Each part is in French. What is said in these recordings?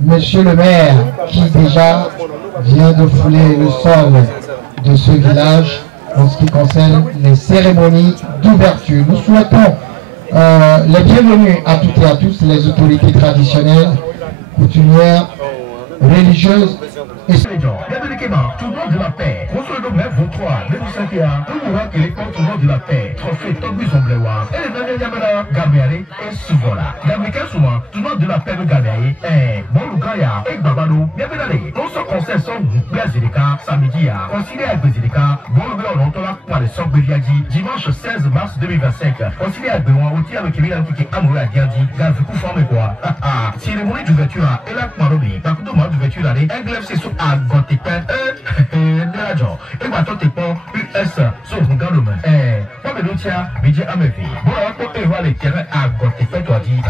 Monsieur le maire, qui déjà vient de fouler le sol de ce village en ce qui concerne les cérémonies d'ouverture. Nous souhaitons les bienvenus à toutes et à tous, les autorités traditionnelles, coutumières, religieuses et tournoi de la paix, Rosso Même 23, 2051, Oumoura qui est tournoi de la paix, trophée Tobu Zomblewa, et les derniers Yamada, Gabriel et Souvola. L'Américain souvent, tournoi de la paix de Gabriel, et Bolugaya, et Babano, bienvenue. On se concerne son Brésilika, samedi à concilier avec Brésilika, Bolugaya, on entend par les sons Béliadi, dimanche 16 mars 2025, concilier avec Béouan, outil avec Kémila qui est amoureux à Diadi, Gavikou formé quoi. Cérémonie d'ouverture à Elak Marobi, par contre, moi d'ouverture à l'Aigle FC sur à Gontepin, Nerajo, et maintenant t'es pas US sur mon garde. Pas de l'outia, Bidje Amevi. Bon, on peut voir les terrains à Gontepin, toi dit.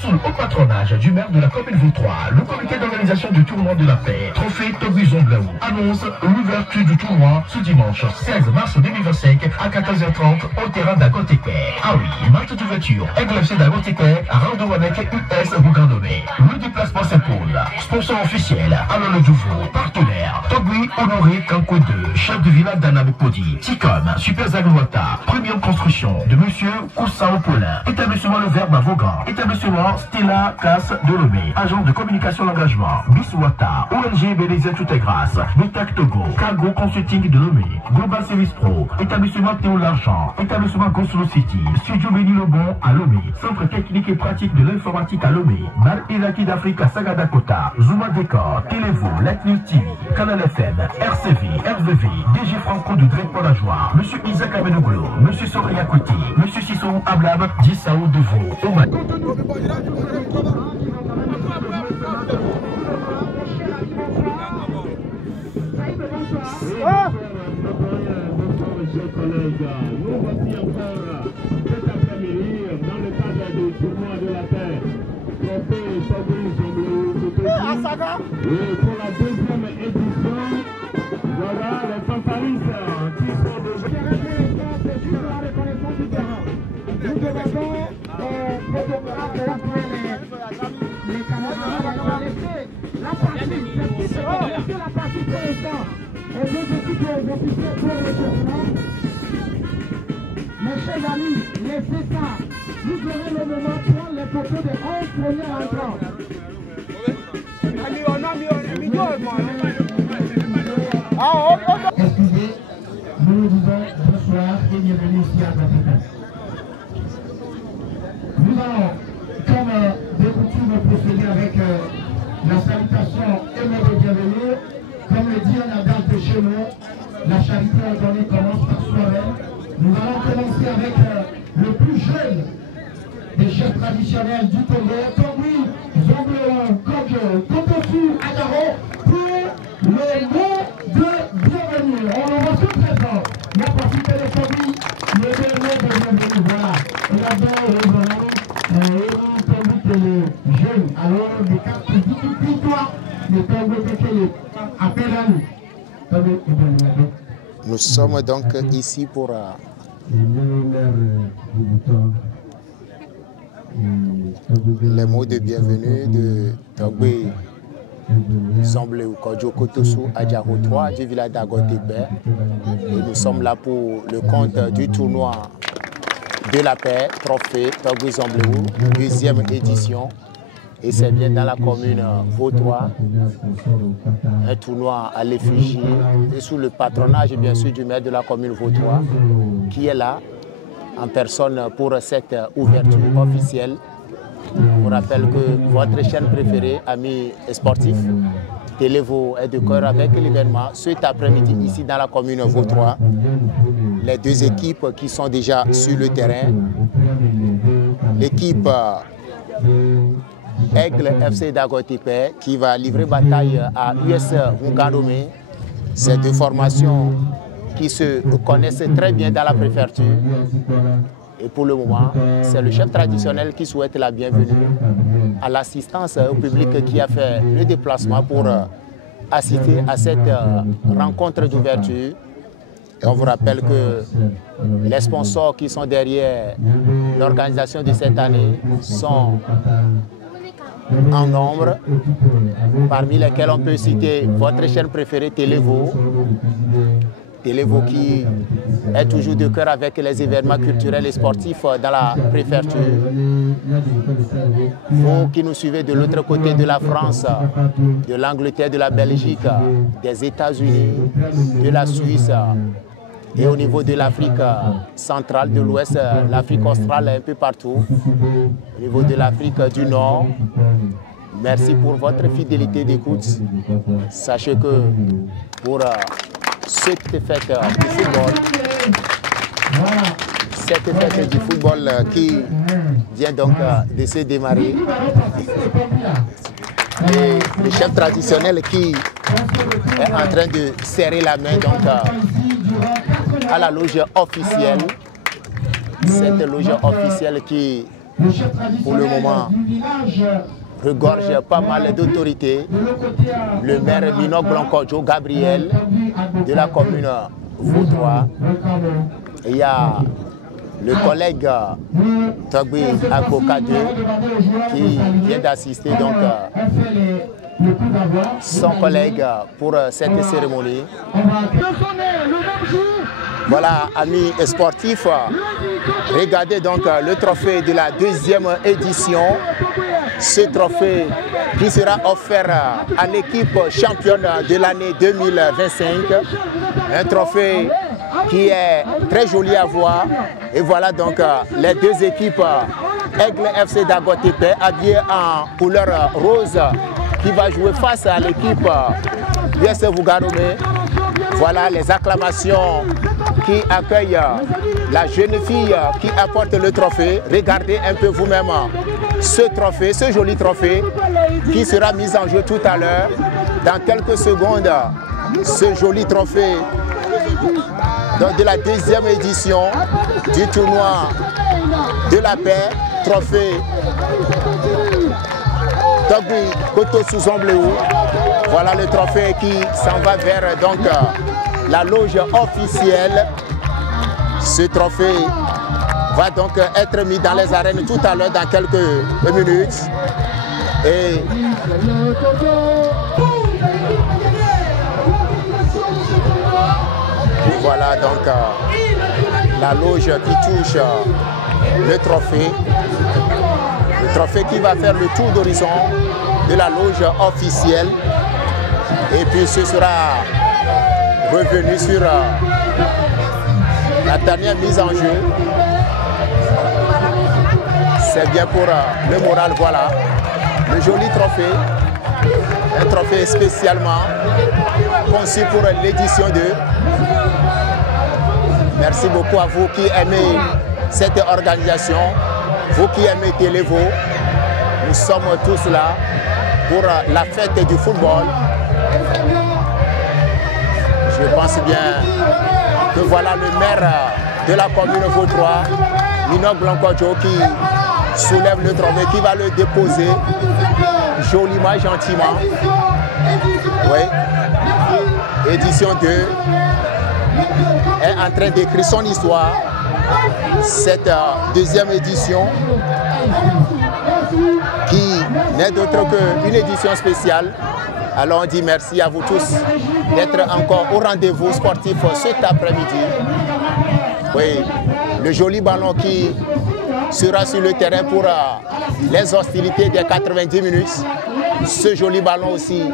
Sous le haut patronage du maire de la commune V3, le comité d'organisation du tournoi de la paix, trophée Tobu Zombleou, annonce l'ouverture du tournoi ce dimanche 16 mars 2025 à 14h30 au terrain d'Agotepe. Ah oui, match d'ouverture, Aigle FC d'Agotepe à rendez-vous avec US Bougandomé. Le déplacement s'impose. Sponsor officiel, Alain Le Douveau, partenaire, Togui Honoré Kanko 2, chef de village d'Anabepodi, Ticom, Super Zagouata, première construction de monsieur Koussao Paulin, établissement Le Verbe à Vaughan, établissement Stella Casse de Lomé, agent de communication d'engagement, Biswata, ONG Belize Tout est grâce, Metac Togo, Cargo Consulting de Lomé, Global Service Pro, établissement Théo L'Argent, établissement Goslo City, Studio Béni Lebon à Lomé, Centre technique et pratique de l'informatique à Lomé, Mal Iraki d'Afrique à Sagadakota, Zuma Décor, Télévo, Let News TV, Canal FM, RCV, RVV, DG Franco de Dréport la Joie, Monsieur Isaac Amenoglo, Monsieur Soria Kouti, Monsieur Sissou Ablab, Dissao Deveau, Oman. Chers collègues, nous voici encore cet après-midi dans le cadre du tournoi de la paix. Trophée Fabrice Zombleou, pour la deuxième édition, voilà les fanfaristes qui sont déjà. La reconnaissance du terrain. Nous demandons les camarades laisser la partie pour l'instant. Et deux équipes les officiers pour le tournoi. Mes chers amis, laissez ça. Vous aurez le moment de prendre les photos des 11 premiers entrants. Excusez, nous vous disons bonsoir et bienvenue ici à Gontepin. Nous allons, comme de coutume, procéder avec la salutation et le bienvenue. Comme le dit un adage de chez nous, la charité ordonnée commence par soi-même. Nous allons commencer avec le plus jeune des chefs traditionnels du Togo, Togui Zombleou Kodjo, Kotosu Agaro, pour le mot de bienvenue. On le reçoit très fort. La participé de Togui, le mot de bienvenue. Voilà. Et là-dedans, on entendu que les jeunes, alors des cartes victoires, les Togo Tekele, appellent à nous. Nous sommes donc ici pour les mots de bienvenue de Togui Zombleou Kodjo Kotosu Adjaro 3 du village d'Agotepe. Et nous sommes là pour le compte du tournoi de la paix, trophée Togui Zombleou, deuxième édition. Et c'est bien dans la commune Vautois, un tournoi à l'effigie et sous le patronage bien sûr du maire de la commune Vautois qui est là en personne pour cette ouverture officielle. Je vous rappelle que votre chaîne préférée, amis sportifs, Télévo est de cœur avec l'événement cet après-midi ici dans la commune Vautois. Les deux équipes qui sont déjà sur le terrain. L'équipe Aigle FC d'Agotepe qui va livrer bataille à US Bougandomé. Ces deux formations qui se connaissent très bien dans la préfecture. Et pour le moment, c'est le chef traditionnel qui souhaite la bienvenue à l'assistance au public qui a fait le déplacement pour assister à cette rencontre d'ouverture. Et on vous rappelle que les sponsors qui sont derrière l'organisation de cette année sont en nombre, parmi lesquels on peut citer votre chaîne préférée Télévo. Télévo qui est toujours de cœur avec les événements culturels et sportifs dans la préfecture. Vous qui nous suivez de l'autre côté de la France, de l'Angleterre, de la Belgique, des États-Unis, de la Suisse et au niveau de l'Afrique centrale, de l'Ouest, l'Afrique australe, un peu partout, au niveau de l'Afrique du Nord. Merci pour votre fidélité d'écoute. Sachez que pour cette fête du football, qui vient donc de se démarrer, et le chef traditionnel qui est en train de serrer la main donc à la loge officielle, cette loge officielle qui pour le moment regorge pas mal d'autorités. Le maire Minok Blancojo Gabriel de la commune Vaudois. Il y a le collègue Togbi Akokade qui vient d'assister donc son collègue pour cette cérémonie. Voilà, amis sportifs, regardez donc le trophée de la deuxième édition. Ce trophée qui sera offert à l'équipe championne de l'année 2025. Un trophée qui est très joli à voir. Et voilà donc les deux équipes, Aigle FC d'Agotepe, habillées en couleur rose, qui va jouer face à l'équipe US Vugarome. Voilà les acclamations qui accueillent la jeune fille qui apporte le trophée. Regardez un peu vous-même ce trophée, ce joli trophée qui sera mis en jeu tout à l'heure. Dans quelques secondes, ce joli trophée de la deuxième édition du tournoi de la paix, trophée Togbi Kotosu Zombleou. Voilà le trophée qui s'en va vers donc la loge officielle. Ce trophée va donc être mis dans les arènes tout à l'heure dans quelques minutes. Et voilà donc la loge qui touche le trophée. Le trophée qui va faire le tour d'horizon de la loge officielle. Et puis ce sera revenu sur la dernière mise en jeu. C'est bien pour le moral, voilà. Le joli trophée. Un trophée spécialement conçu pour l'édition 2. Merci beaucoup à vous qui aimez cette organisation. Vous qui aimez Télévo. Nous sommes tous là pour la fête du football. Je pense bien que voilà le maire de la commune Vaudois, Minok Blancojo, qui soulève le trophée, qui va le déposer joliment, gentiment. Oui. Édition 2 est en train d'écrire son histoire. Cette deuxième édition qui n'est d'autre qu'une édition spéciale. Alors on dit merci à vous tous d'être encore au rendez-vous sportif cet après-midi. Oui, le joli ballon qui sera sur le terrain pour les hostilités des 90 minutes. Ce joli ballon aussi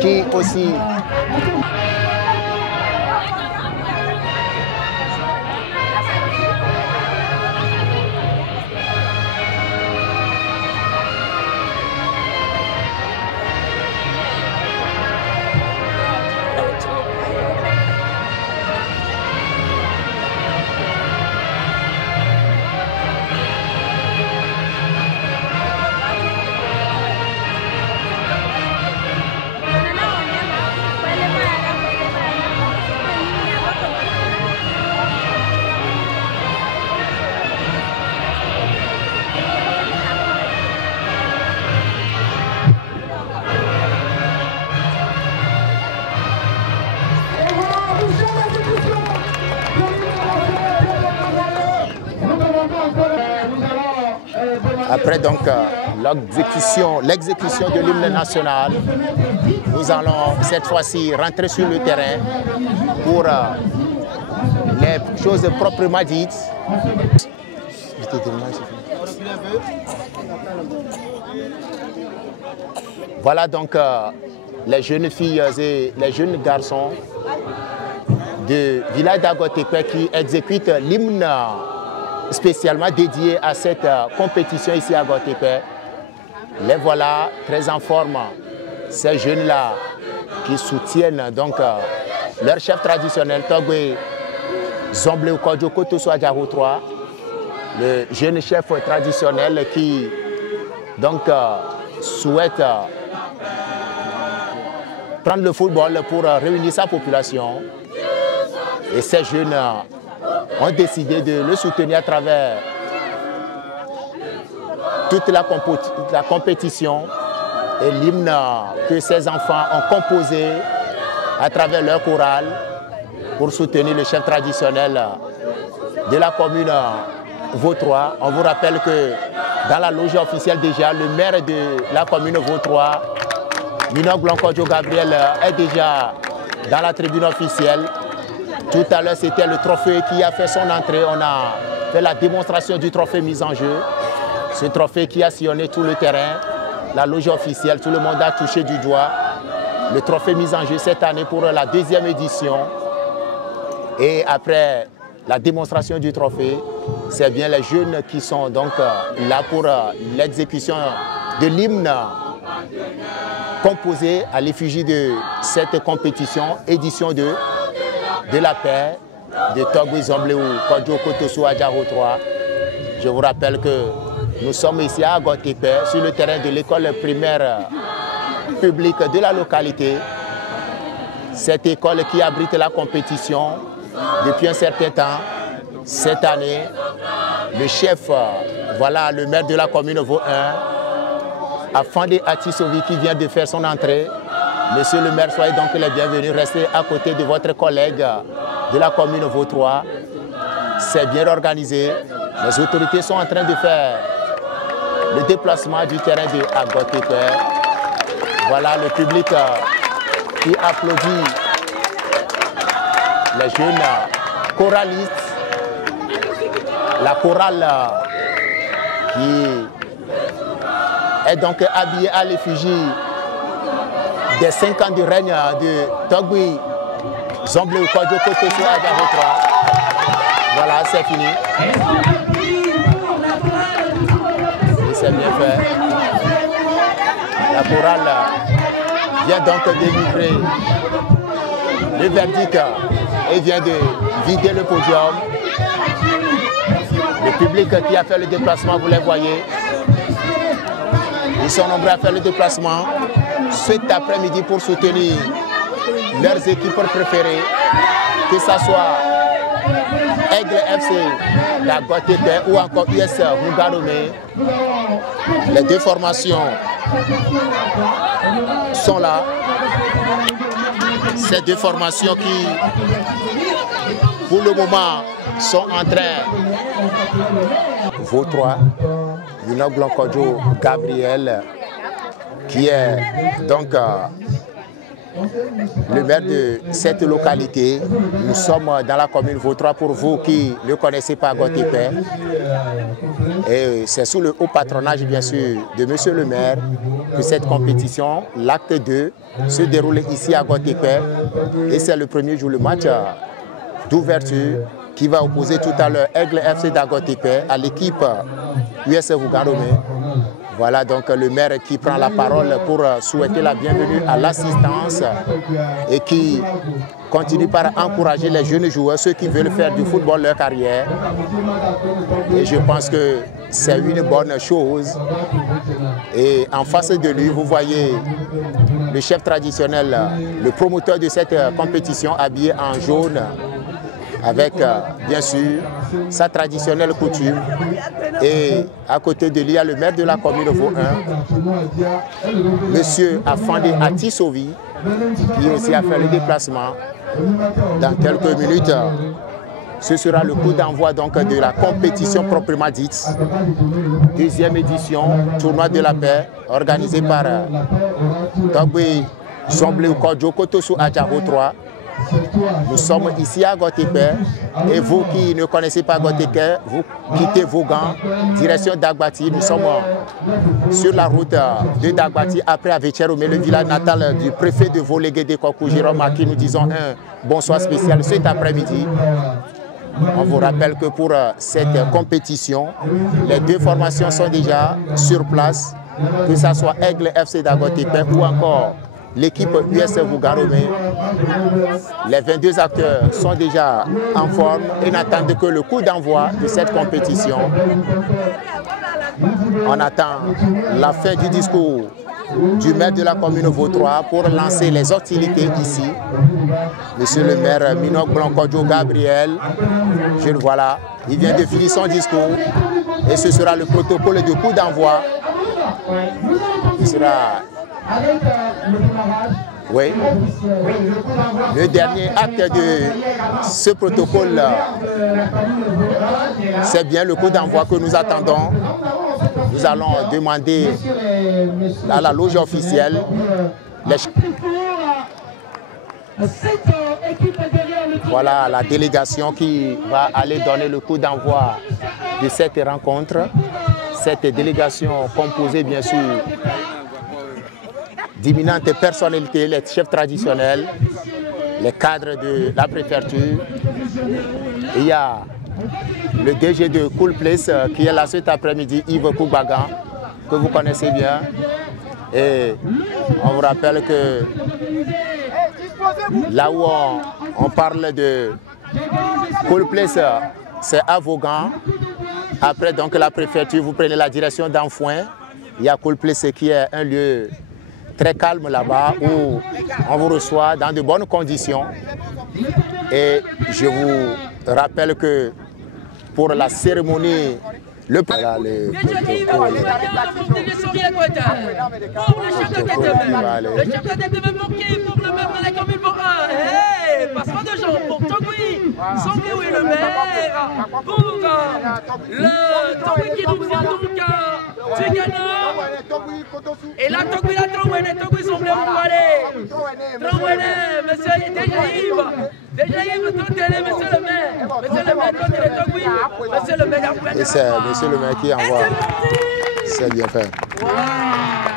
qui aussi... Après donc l'exécution de l'hymne national, nous allons cette fois-ci rentrer sur le terrain pour les choses proprement dites. Voilà donc les jeunes filles et les jeunes garçons de village d'Agotépé qui exécutent l'hymne spécialement dédié à cette compétition ici à Agotépé. Les voilà très en forme, ces jeunes-là qui soutiennent donc leur chef traditionnel, Togbe Zomble Kodjo Kotoso Adjahou 3, le jeune chef traditionnel qui donc souhaite prendre le football pour réunir sa population. Et ces jeunes ont décidé de le soutenir à travers toute la compétition et l'hymne que ces enfants ont composé à travers leur chorale pour soutenir le chef traditionnel de la commune Vautrois. On vous rappelle que dans la loge officielle déjà, le maire de la commune Vautrois, Minok Blancojo Gabriel, est déjà dans la tribune officielle. Tout à l'heure, c'était le trophée qui a fait son entrée. On a fait la démonstration du trophée mis en jeu. Ce trophée qui a sillonné tout le terrain, la loge officielle, tout le monde a touché du doigt. Le trophée mis en jeu cette année pour la deuxième édition. Et après la démonstration du trophée, c'est bien les jeunes qui sont donc là pour l'exécution de l'hymne composé à l'effigie de cette compétition, édition 2 de la paix de Togbe Zomble Kodjo Kotoso Adjahou 3. Je vous rappelle que nous sommes ici à Agotépé, sur le terrain de l'école primaire publique de la localité. Cette école qui abrite la compétition depuis un certain temps. Cette année, le chef, voilà le maire de la commune Vau 1, Afandé Atisovi qui vient de faire son entrée. Monsieur le maire, soyez donc les bienvenus. Restez à côté de votre collègue de la commune Vautrois. C'est bien organisé. Les autorités sont en train de faire le déplacement du terrain de Agotépé. Voilà le public qui applaudit les jeunes choralistes. La chorale qui est donc habillée à l'effigie des 5 ans du règne de Togbe Zomble Kodjo Kotoso Adjahou 3. Voilà, c'est fini. Et c'est bien fait. La chorale vient donc délivrer le verdict et vient de vider le podium. Le public qui a fait le déplacement, vous les voyez. Ils sont nombreux à faire le déplacement cet après-midi pour soutenir leurs équipes préférées, que ce soit Aigle FC d'Agotépé ou encore US Rougaromé. Les deux formations sont là. Ces deux formations qui, pour le moment, sont en train. Vautrois, Minok Blancojo Gabriel, qui est donc le maire de cette localité. Nous sommes dans la commune Vautrois pour vous qui ne connaissez pas Agotépé. Et c'est sous le haut patronage, bien sûr, de monsieur le maire que cette compétition, l'acte 2, se déroule ici à Agotépé. Et c'est le premier jour, le match d'ouverture qui va opposer tout à l'heure Aigle FC d'Agotépé à l'équipe US Rougaromé. Voilà donc le maire qui prend la parole pour souhaiter la bienvenue à l'assistance et qui continue par encourager les jeunes joueurs, ceux qui veulent faire du football leur carrière. Et je pense que c'est une bonne chose. Et en face de lui, vous voyez le chef traditionnel, le promoteur de cette compétition habillé en jaune, avec bien sûr sa traditionnelle coutume. Et à côté de lui, il y a le maire de la commune de Vau 1, monsieur Afandé Atisovi, qui aussi a fait le déplacement. Dans quelques minutes, ce sera le coup d'envoi donc de la compétition proprement dite. Deuxième édition, tournoi de la paix, organisé par Togbe Zomble Kodjo Kotosu Adjaro 3. Nous sommes ici à Gotepe et vous qui ne connaissez pas Gotepe, vous quittez Vaughan, direction Dagbati. Nous sommes sur la route de Dagbati après Avecheromé, le village natal du préfet de Volégué de Kokou Jérôme, à qui nous disons un bonsoir spécial cet après-midi. On vous rappelle que pour cette compétition, les deux formations sont déjà sur place, que ce soit Aigle FC d'Agotepe ou encore l'équipe US Vougaromé. Les 22 acteurs sont déjà en forme et n'attendent que le coup d'envoi de cette compétition. On attend la fin du discours du maire de la commune Vautrois pour lancer les hostilités ici. Monsieur le maire Minok Blancodio Gabriel, je le vois là, il vient de finir son discours et ce sera le protocole de coup d'envoi. Il sera... Oui, le dernier acte de ce protocole, c'est bien le coup d'envoi que nous attendons. Nous allons demander à la loge officielle voilà la délégation qui va aller donner le coup d'envoi de cette rencontre. Cette délégation composée bien sûr d'imminentes personnalités, les chefs traditionnels, les cadres de la préfecture. Il y a le DG de Cool Place qui est là cet après-midi, Yves Koubagan, que vous connaissez bien. Et on vous rappelle que là où on parle de Cool Place, c'est à Vaughan. Après donc la préfecture, vous prenez la direction d'Enfouin. Il y a Cool Place qui est un lieu très calme là-bas où on vous reçoit dans de bonnes conditions. Et je vous rappelle que pour la cérémonie, le protocole passement de gens pour Togui, Zomble et le maire, pour le Togui qui nous vient donc du Ghana. Et là, Togui, la Togui Zomble, on va aller. Trouéné, monsieur, déjà Yves, monsieur le maire, Togui, monsieur le maire. Et c'est monsieur le maire qui envoie. C'est bien fait.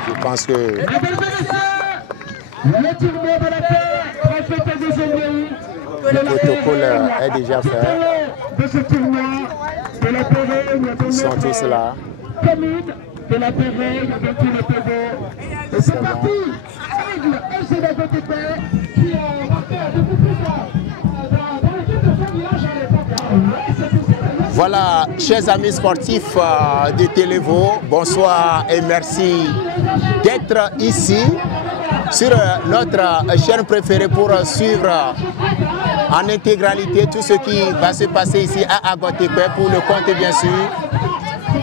Je pense que... Le protocole est déjà fait. Ils sont tous là. C'est bon. Voilà, chers amis sportifs de Télévo, bonsoir et merci d'être ici sur notre chaîne préférée pour suivre en intégralité tout ce qui va se passer ici à Agotepe pour le compte bien sûr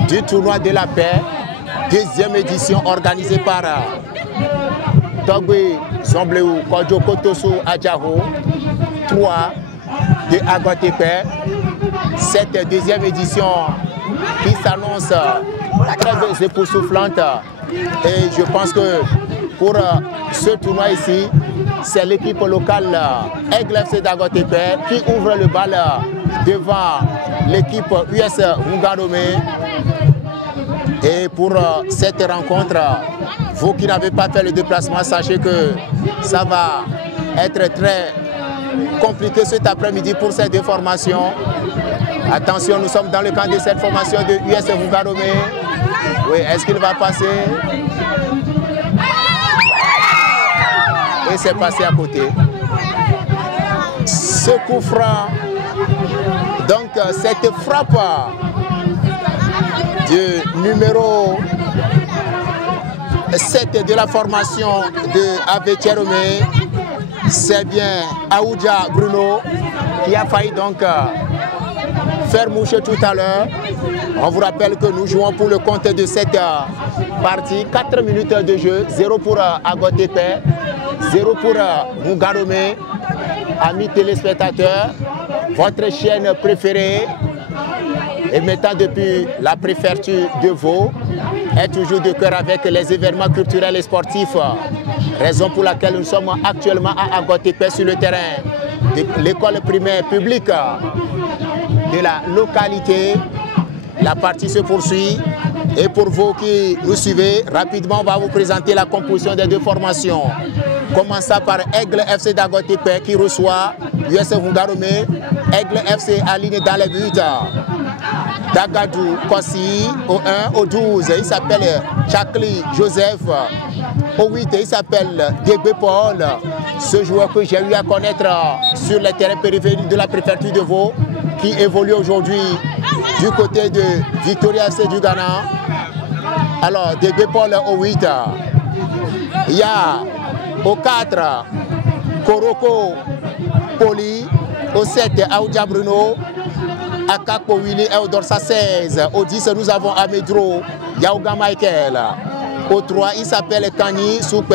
du tournoi de la paix, deuxième édition organisée par Togbe Zomble Kodjo Kotosu Adjaro 3 de Agotepe. Cette deuxième édition qui s'annonce très époustouflante et je pense que pour ce tournoi ici, c'est l'équipe locale Aigle FC d'Agotepe qui ouvre le bal devant l'équipe US Vougaromé. Et pour cette rencontre, vous qui n'avez pas fait le déplacement, sachez que ça va être très compliqué cet après-midi pour ces deux formations. Attention, nous sommes dans le camp de cette formation de US Vougaromé. Oui, est-ce qu'il va passer? Et c'est passé à côté. Ce coup franc, donc cette frappe du numéro 7 de la formation de Avecheromé, c'est bien Aoudja Bruno qui a failli donc faire moucher tout à l'heure. On vous rappelle que nous jouons pour le compte de cette partie. 4 minutes de jeu, 0 pour Agotepe, 0 pour Vougaromé. Amis téléspectateurs, votre chaîne préférée, émettant depuis la préfecture de Vaud, est toujours de cœur avec les événements culturels et sportifs. Raison pour laquelle nous sommes actuellement à Agotépé sur le terrain de l'école primaire publique de la localité. La partie se poursuit. Et pour vous qui nous suivez, rapidement, on va vous présenter la composition des deux formations. Commençant par Aigle FC d'Agotépé qui reçoit US Hungaromé. Aigle FC aligné dans les buts. Dagadou Kossi au 1, au 12, il s'appelle Chakli Joseph. Au 8, il s'appelle Degbe Paul. Ce joueur que j'ai eu à connaître sur les terrains périphériques de la préfecture de Vaud, qui évolue aujourd'hui du côté de Victoria FC du Ghana. Alors, Degbe Paul au 8. Il y a au 4, Koroko Poli. Au 7, Aoudia Bruno. Akakpo Willy et au Dorsa 16. Au 10, nous avons Amedro Yaouga Michael. Au 3, il s'appelle Kani Soupe.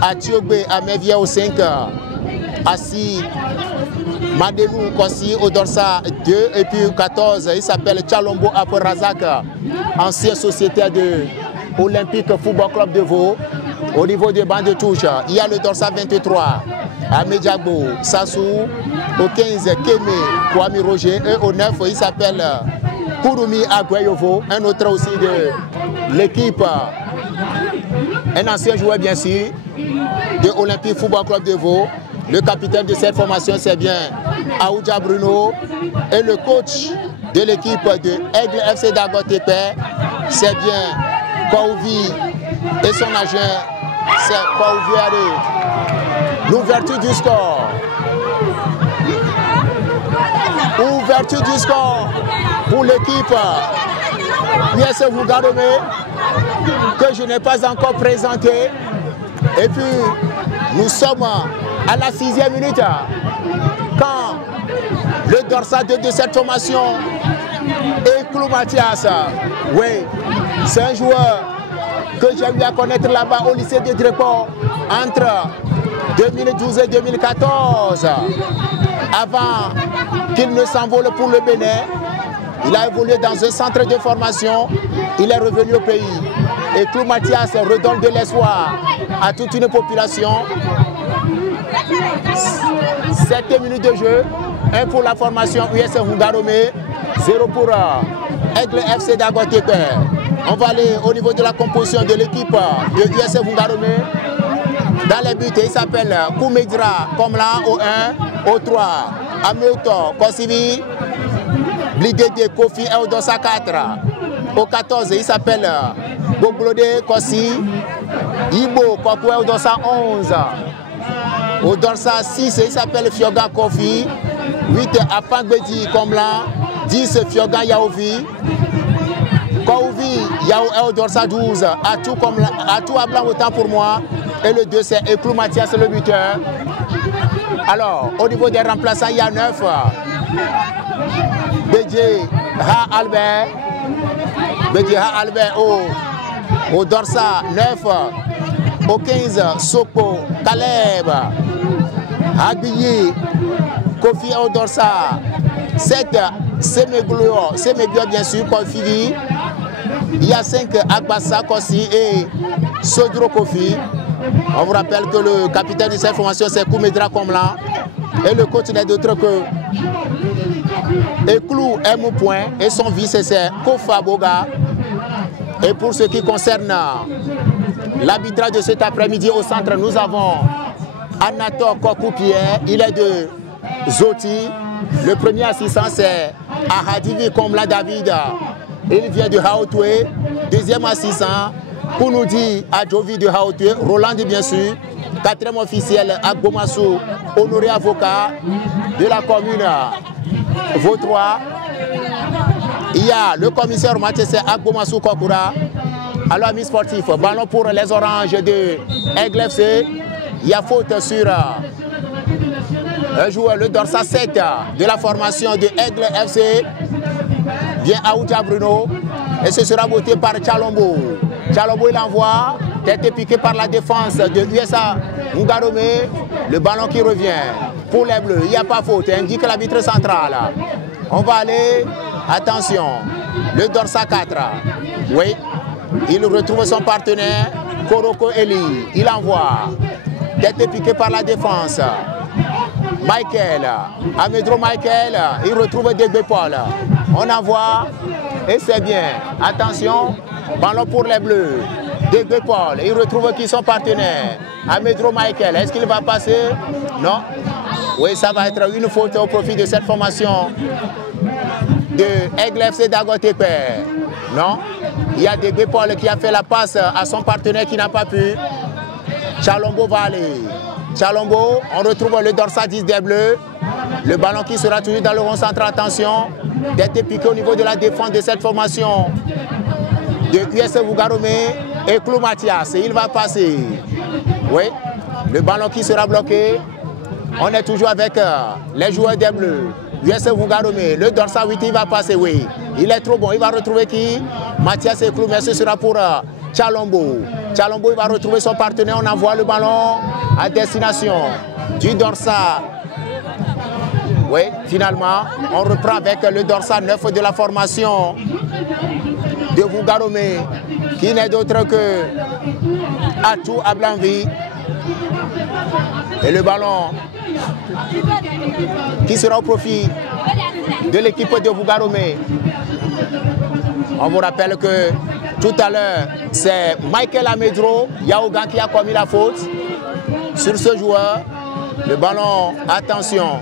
À Thiogbe Amevia au 5. Assis Madenou Kossi au Dorsa 2. Et puis au 14, il s'appelle Tchalombo Apo Razak, ancien sociétaire de Olympique Football Club de Vaud. Au niveau des bancs de touche, il y a le Dorsa 23. Amedjagbo Sassou. Au 15, Kémé Kwame Roger. Et au 9, il s'appelle Kouroumi Aguayovo, un autre aussi de l'équipe, un ancien joueur bien sûr, de Olympique Football Club de Vaud. Le capitaine de cette formation, c'est bien Aoudia Bruno. Et le coach de l'équipe de Aigle FC d'Agotépé, c'est bien Kouvi. Et son agent, c'est Kouvi Aré. L'ouverture du score. Ouverture du score pour l'équipe US Hungaromé, que je n'ai pas encore présenté. Et puis nous sommes à la 6e minute quand le Dorsa 2 de cette formation est Clou Mathias. Oui, c'est un joueur que j'ai eu à connaître là-bas au lycée de Dréport entre 2012 et 2014. Avant qu'il ne s'envole pour le Bénin, il a évolué dans un centre de formation, il est revenu au pays. Et Clou Mathias redonne de l'espoir à toute une population. 7 minutes de jeu, 1 pour la formation US Hungaromé, 0 pour Aigle FC d'Agotépé. On va aller au niveau de la composition de l'équipe de US Hungaromé. Dans les buts, il s'appelle Koumedra Komla au 1, au 3, Ameuto Kosivi, Blidede Kofi Eodosa 4. Au 14, il s'appelle Boglode Kossi, Ibo Kwaku Eodosa 11. Au Dorsa 6, il s'appelle Fioga Kofi, 8 Apangbedi Komla, 10 Fioga Yaovi, Kouvi Yao Eodorsa 12, Atou Ablan autant pour moi. Et le 2, c'est Eklou Mathias, le buteur. Alors, au niveau des remplaçants, il y a 9. Bédié Ha Albert. Bédié Ha Albert au Dorsa 9. Au 15, Soko Kaleb. Habillé Kofi au Dorsa 7. Semeglio bien sûr, Kofi. Il y a 5 Agbassa Kossi et Sodro Kofi. On vous rappelle que le capitaine de cette formation, c'est Koumedra Komla. Et le coach n'est d'autre que Eklou M. Et son vice, c'est Kofa Boga. Et pour ce qui concerne l'arbitrage de cet après-midi au centre, nous avons Anator Kokou-Pierre. Il est de Zoti. Le premier assistant, c'est Ahadivi Komla David. Il vient de Haotoué. Deuxième assistant, Kounoudi Adjovi de Haotoué. Roland bien sûr. Quatrième officiel, Agbomassou, honoré avocat de la commune Vaud-3. Il y a le commissaire Mathieu Agbomassou Kokura. Alors, amis sportifs, ballon pour les oranges de Aigle FC. Il y a faute sur un joueur, le Dorsa 7 de la formation de Aigle FC. Bien Aoudia Bruno. Et ce sera voté par Tchalombo. Tchalombo, il envoie. Tête piquée par la défense de USA Hungaromé. Le ballon qui revient. pour les Bleus. Il n'y a pas faute, indique l'arbitre central. On va aller, attention, le Dorsa 4. Oui, il retrouve son partenaire, Koroko Eli. Il envoie, tête piquée par la défense. Michael, Amedro Michael, il retrouve Degbe Paul. On envoie, et c'est bien. Attention, ballon pour les Bleus. Degbe Paul, il retrouve qui son partenaire. Amedro Michael, est-ce qu'il va passer? Non. Oui, ça va être une faute au profit de cette formation de Aigle FC d'Agotepe. Non. Il y a Degbe Paul qui a fait la passe à son partenaire qui n'a pas pu. Chalombo va aller. Chalombo, on retrouve le Dorsa 10 des Bleus. Le ballon qui sera toujours dans le rond central. Attention, d'être piqué au niveau de la défense de cette formation de US Vugarome et Clou Mathias. Il va passer. Oui, le ballon qui sera bloqué. On est toujours avec les joueurs des Bleus. US Vugarome, le Dorsa 8, il va passer, oui. Il est trop bon, il va retrouver qui? Mathias et Clou, mais ce sera pour Chalombo. Chalombo, il va retrouver son partenaire. On envoie le ballon à destination du Dorsa. Oui, finalement, on reprend avec le Dorsa 9 de la formation de Vugarome, qui n'est d'autre que Atou Ablanvi. Et le ballon qui sera au profit de l'équipe de Vugarome. On vous rappelle que tout à l'heure, c'est Michael Amedro Yaougan qui a commis la faute sur ce joueur. Le ballon, attention,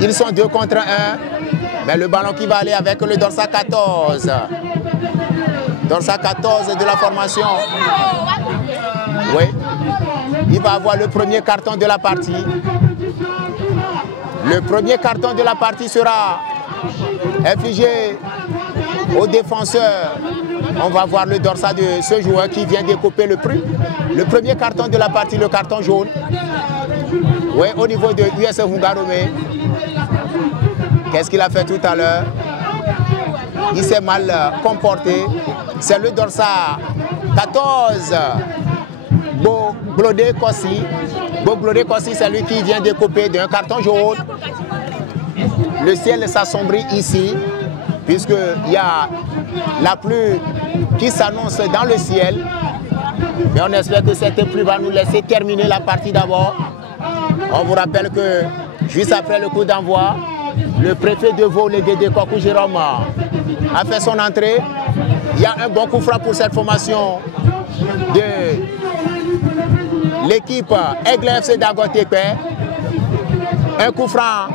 ils sont 2 contre 1, mais le ballon qui va aller avec le Dorsa 14. Dorsa 14 de la formation. Oui, il va avoir le premier carton de la partie. Le premier carton de la partie sera infligé au défenseur. On va voir le Dorsa de ce joueur qui vient découper le premier carton de la partie, le carton jaune. Oui, au niveau de US Vugarome. Qu'est-ce qu'il a fait tout à l'heure? Il s'est mal comporté. C'est le Dorsa 14. Boblodé Kossi. Boblodé Kossi, c'est lui qui vient découper d'un carton jaune. Le ciel s'assombrit ici, puisqu'il y a la pluie qui s'annonce dans le ciel. Mais on espère que cette pluie va nous laisser terminer la partie d'abord. On vous rappelle que juste après le coup d'envoi, le préfet de Vaud, le Dédé Kokou Jérôme, a fait son entrée. Il y a un bon coup franc pour cette formation de l'équipe Aigle FC d'Agotepe. Un coup franc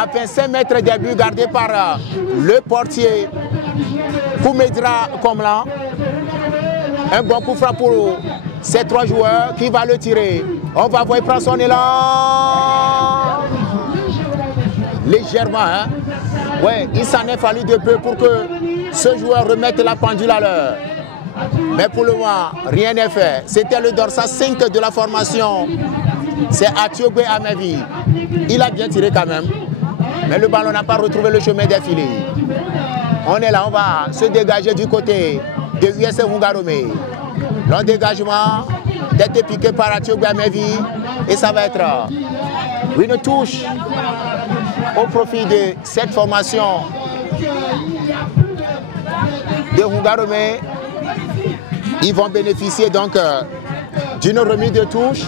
à peine 5 mètres des buts gardé par le portier Koumedra Komlan. Un bon coup franc pour ces 3 joueurs qui va le tirer. On va voir, il prend son élan. Légèrement, hein. Ouais, il s'en est fallu de peu pour que ce joueur remette la pendule à l'heure. Mais pour le moment, rien n'est fait. C'était le Dorsa 5 de la formation. C'est Atiogwe Amevi. Il a bien tiré quand même. Mais le ballon n'a pas retrouvé le chemin des filets. On est là, on va se dégager du côté de US Vugarome. Long dégagement, tête piquée par Atiogwe Amevi. Et ça va être une touche au profit de cette formation de Vugarome. Ils vont bénéficier donc d'une remise de touche.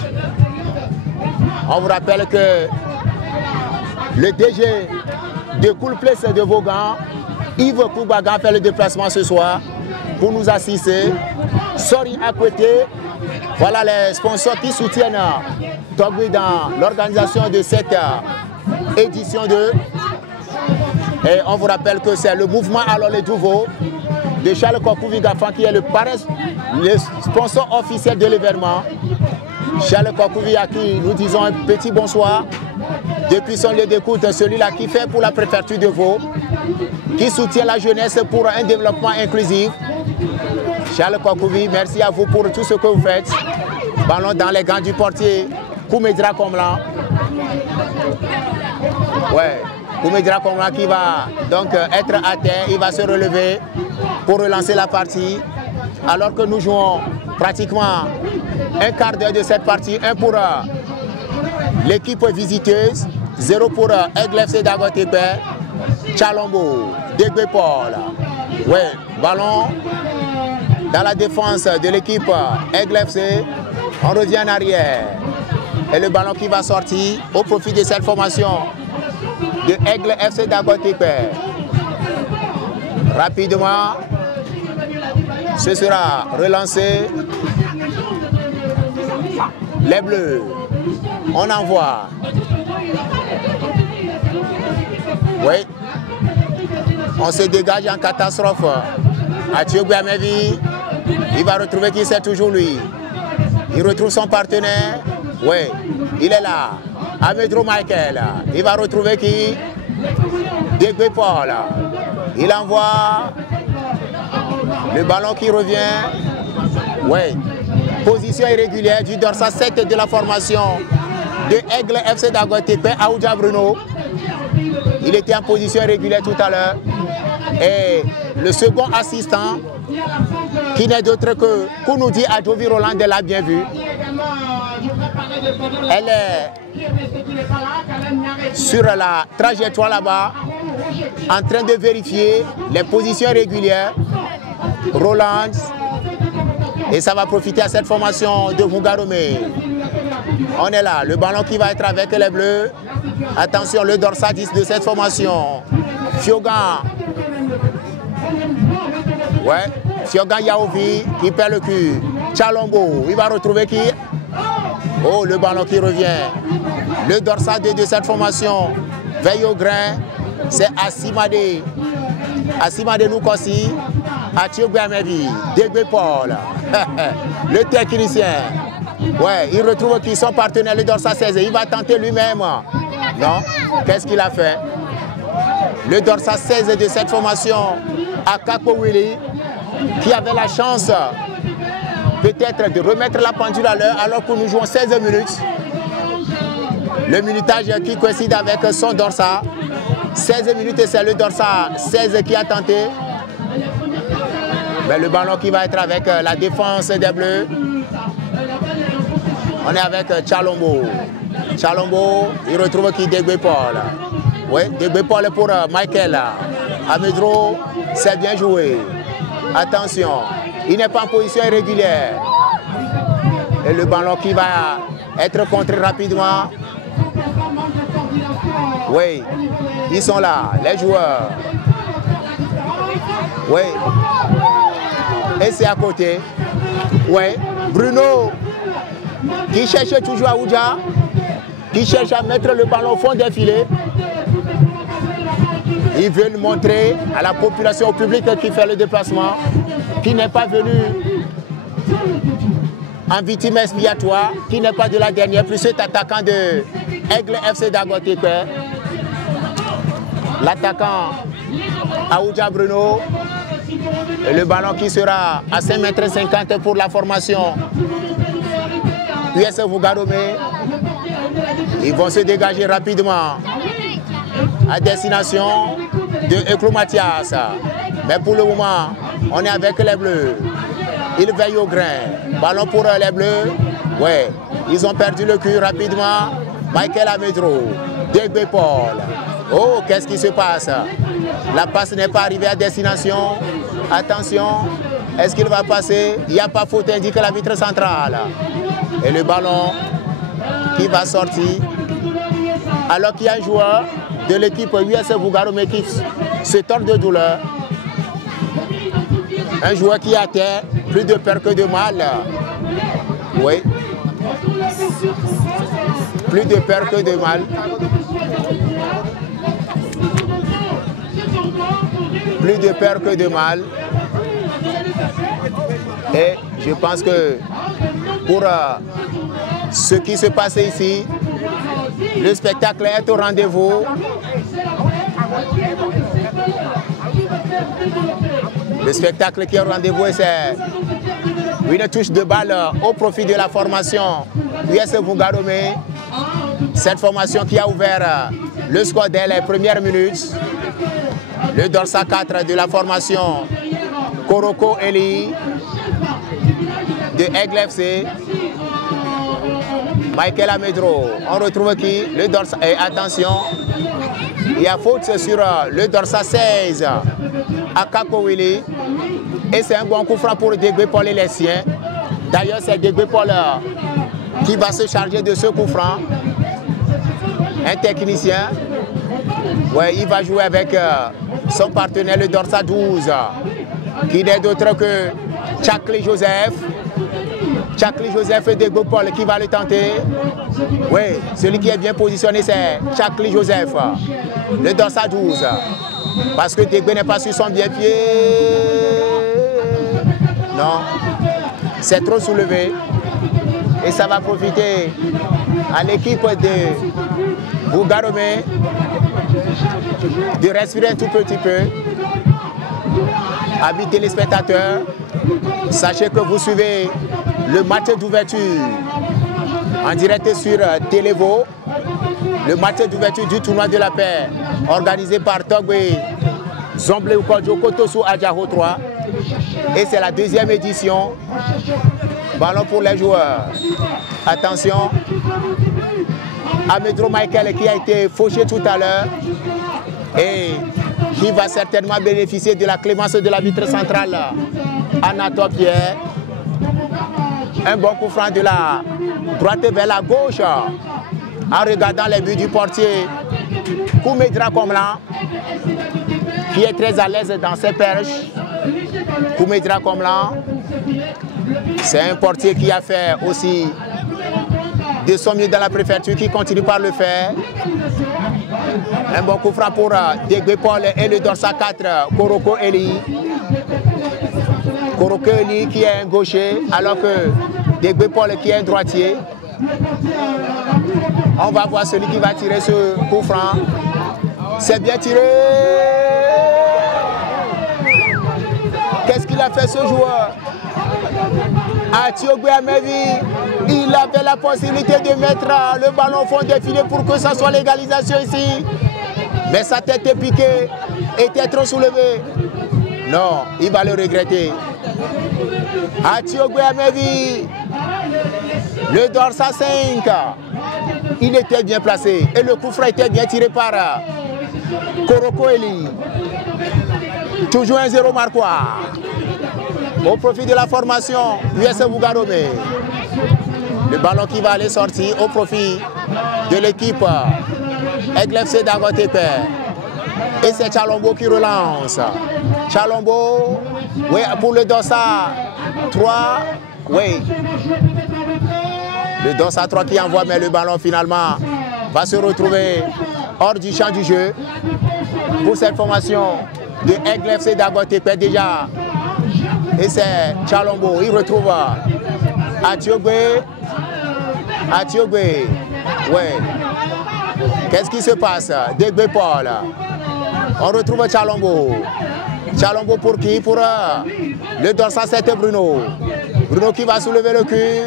On vous rappelle que le DG de Cool Place de Vaughan, Yves Koubagan, fait le déplacement ce soir pour nous assister. Sori à côté, voilà les sponsors qui soutiennent Togui dans l'organisation de cette édition 2. Et on vous rappelle que c'est le mouvement Alors les Nouveaux de Charles Kokouvi Gafan qui est le sponsor officiel de l'événement. Charles Kokouvi à qui nous disons un petit bonsoir depuis son lieu d'écoute, celui-là qui fait pour la préfecture de Vaud, qui soutient la jeunesse pour un développement inclusif. Charles Kokouvi, merci à vous pour tout ce que vous faites. Ballon dans les gants du portier Koumedra Komlan. Ouais, Koumedra Komlan qui va donc être à terre, il va se relever pour relancer la partie. Alors que nous jouons pratiquement un quart d'heure de cette partie, 1 pour l'équipe visiteuse. 0 pour Aigle FC d'Agotepe. Chalombo, Degbe Paul. Ouais, ballon dans la défense de l'équipe Aigle FC. On revient en arrière. Et le ballon qui va sortir au profit de cette formation de Aigle FC d'Agotepe. Rapidement, ce sera relancé. Les Bleus, on envoie. Oui, on se dégage en catastrophe. Athieu Guamevi, il va retrouver qui c'est toujours lui. Il retrouve son partenaire. Oui, il est là. Amedro Michael, il va retrouver qui? Degbe Paul. Il envoie le ballon qui revient. Oui, position irrégulière du dorsal 7 de la formation de Aigle FC d'Agotepe, Aoudia Bruno. Il était en position irrégulière tout à l'heure. Et le second assistant, qui n'est d'autre que Kounoudi Adjovi Roland, l'a bien vu. Elle est sur la trajectoire là-bas, en train de vérifier les positions régulières. Roland, et ça va profiter à cette formation de Mugarome. On est là, le ballon qui va être avec les Bleus. Attention, le dorsal 10 de cette formation. Fiogan. Ouais, Fiogan Yaovi qui perd le cul. Chalombo, il va retrouver qui? Oh, le ballon qui revient. Le dorsal 2 de cette formation. Veille au grain. C'est Assimade. Assimade Noukossi. Athieu Guamevi. Degbe Paul. Le technicien. Ouais, il retrouve qui son partenaire, le dorsal 16. Il va tenter lui-même. Non? Qu'est-ce qu'il a fait? Le dorsal 16 de cette formation, Akako Willy, qui avait la chance peut-être de remettre la pendule à l'heure alors que nous jouons 16 minutes. Le minutage qui coïncide avec son dorsal. 16 minutes et c'est le dorsal 16 qui a tenté. Mais le ballon qui va être avec la défense des Bleus. On est avec Chalombo. Chalombo, il retrouve qui? Degbe Paul. Oui, Degbe Paul pour Michael. Amedro, c'est bien joué. Attention, il n'est pas en position irrégulière. Et le ballon qui va être contré rapidement. Oui, ils sont là, les joueurs. Oui. Et c'est à côté. Oui, Bruno, qui cherche toujours à Aoudia, qui cherche à mettre le ballon au fond des filets. Ils veulent montrer à la population, au public qui fait le déplacement, qui n'est pas venu en victime expiatoire, qui n'est pas de la dernière, plus cet attaquant de Aigle FC d'Agotepe. L'attaquant Aoudia Bruno. Et le ballon qui sera à 5,50 m pour la formation US Mugarome. Ils vont se dégager rapidement à destination de Eklo Mathias. Mais pour le moment, on est avec les Bleus. Ils veillent au grain. Ballon pour les Bleus. Ouais, ils ont perdu le cul rapidement. Michael Amedro, Degbe Paul. Oh, qu'est-ce qui se passe? La passe n'est pas arrivée à destination. Attention, est-ce qu'il va passer? Il n'y a pas faute, indique l'arbitre central. Et le ballon qui va sortir. Alors qu'il y a un joueur de l'équipe US Mugarome qui se tord de douleur. Un joueur qui a terre, plus de peur que de mal. Oui. Plus de peur que de mal. Plus de peur que de mal. Et je pense que pour ce qui se passe ici, le spectacle est au rendez-vous. Le spectacle qui est au rendez-vous, c'est une touche de balle au profit de la formation US Mugarome. Cette formation qui a ouvert le score dès les premières minutes. Le dorsal 4 de la formation Koroko Eli de Aigle FC. Michael Amedro. On retrouve qui? Le dorsal. Et attention, il y a faute sur le dorsal 16 à Kakowili. Et c'est un bon coup franc pour Dégbé Paul et les siens. D'ailleurs, c'est Dégbé Paul qui va se charger de ce coup franc. Un technicien. Ouais, il va jouer avec son partenaire, le dorsal 12, qui n'est d'autre que Chakli Joseph. Chakli Joseph et Dégbé Paul qui va le tenter. Oui, celui qui est bien positionné, c'est Chakli Joseph, le dorsal 12. Parce que Dégbé n'est pas sur son bien pied. Non, c'est trop soulevé. Et ça va profiter à l'équipe de Bougaromé de respirer un tout petit peu. Amis téléspectateurs, sachez que vous suivez le match d'ouverture en direct sur Télévo, le match d'ouverture du tournoi de la paix organisé par Togbe Zomble Ukodjo Kotosu Adjaro 3. Et c'est la deuxième édition. Ballon pour les joueurs. Attention. Amedro Michael qui a été fauché tout à l'heure et qui va certainement bénéficier de la clémence de l'arbitre central Anatole Pierre. Un bon coup franc de la droite vers la gauche en regardant les buts du portier Koumedra Komlan qui est très à l'aise dans ses perches. Koumedra Komlan, c'est un portier qui a fait aussi de son mieux dans la préfecture, qui continue par le faire. Un bon coup franc pour Dégbé Paul et le dorsal 4, Koroko Eli. Koroko Eli qui est un gaucher, alors que Dégbé Paul qui est un droitier. On va voir celui qui va tirer ce coup franc. C'est bien tiré. Qu'est-ce qu'il a fait ce joueur? Atiogbe Amevi, il avait la possibilité de mettre le ballon au fond des filets pour que ça soit l'égalisation ici. Mais sa tête est piquée, était trop soulevée. Non, il va le regretter. Atiogbe Amevi, le dorsal 5, il était bien placé et le coup franc était bien tiré par Koroko Eli. Toujours un 0 marquoir. Au profit de la formation USC Bougaromé. Le ballon qui va aller sortir au profit de l'équipe Aigle FC d'Agotepe. Et c'est Chalombo qui relance. Chalombo, oui, pour le dossard 3, oui. Le dossard 3 qui envoie, mais le ballon finalement va se retrouver hors du champ du jeu. Pour cette formation de Aigle FC d'Agotepe déjà. Et c'est Chalombo, il retrouve Atiogbe. Atiogbe, ouais. Qu'est-ce qui se passe? Dégbé Paul. On retrouve Chalombo. Chalombo pour qui? Pour le dorsal 7 Bruno. Bruno qui va soulever le cul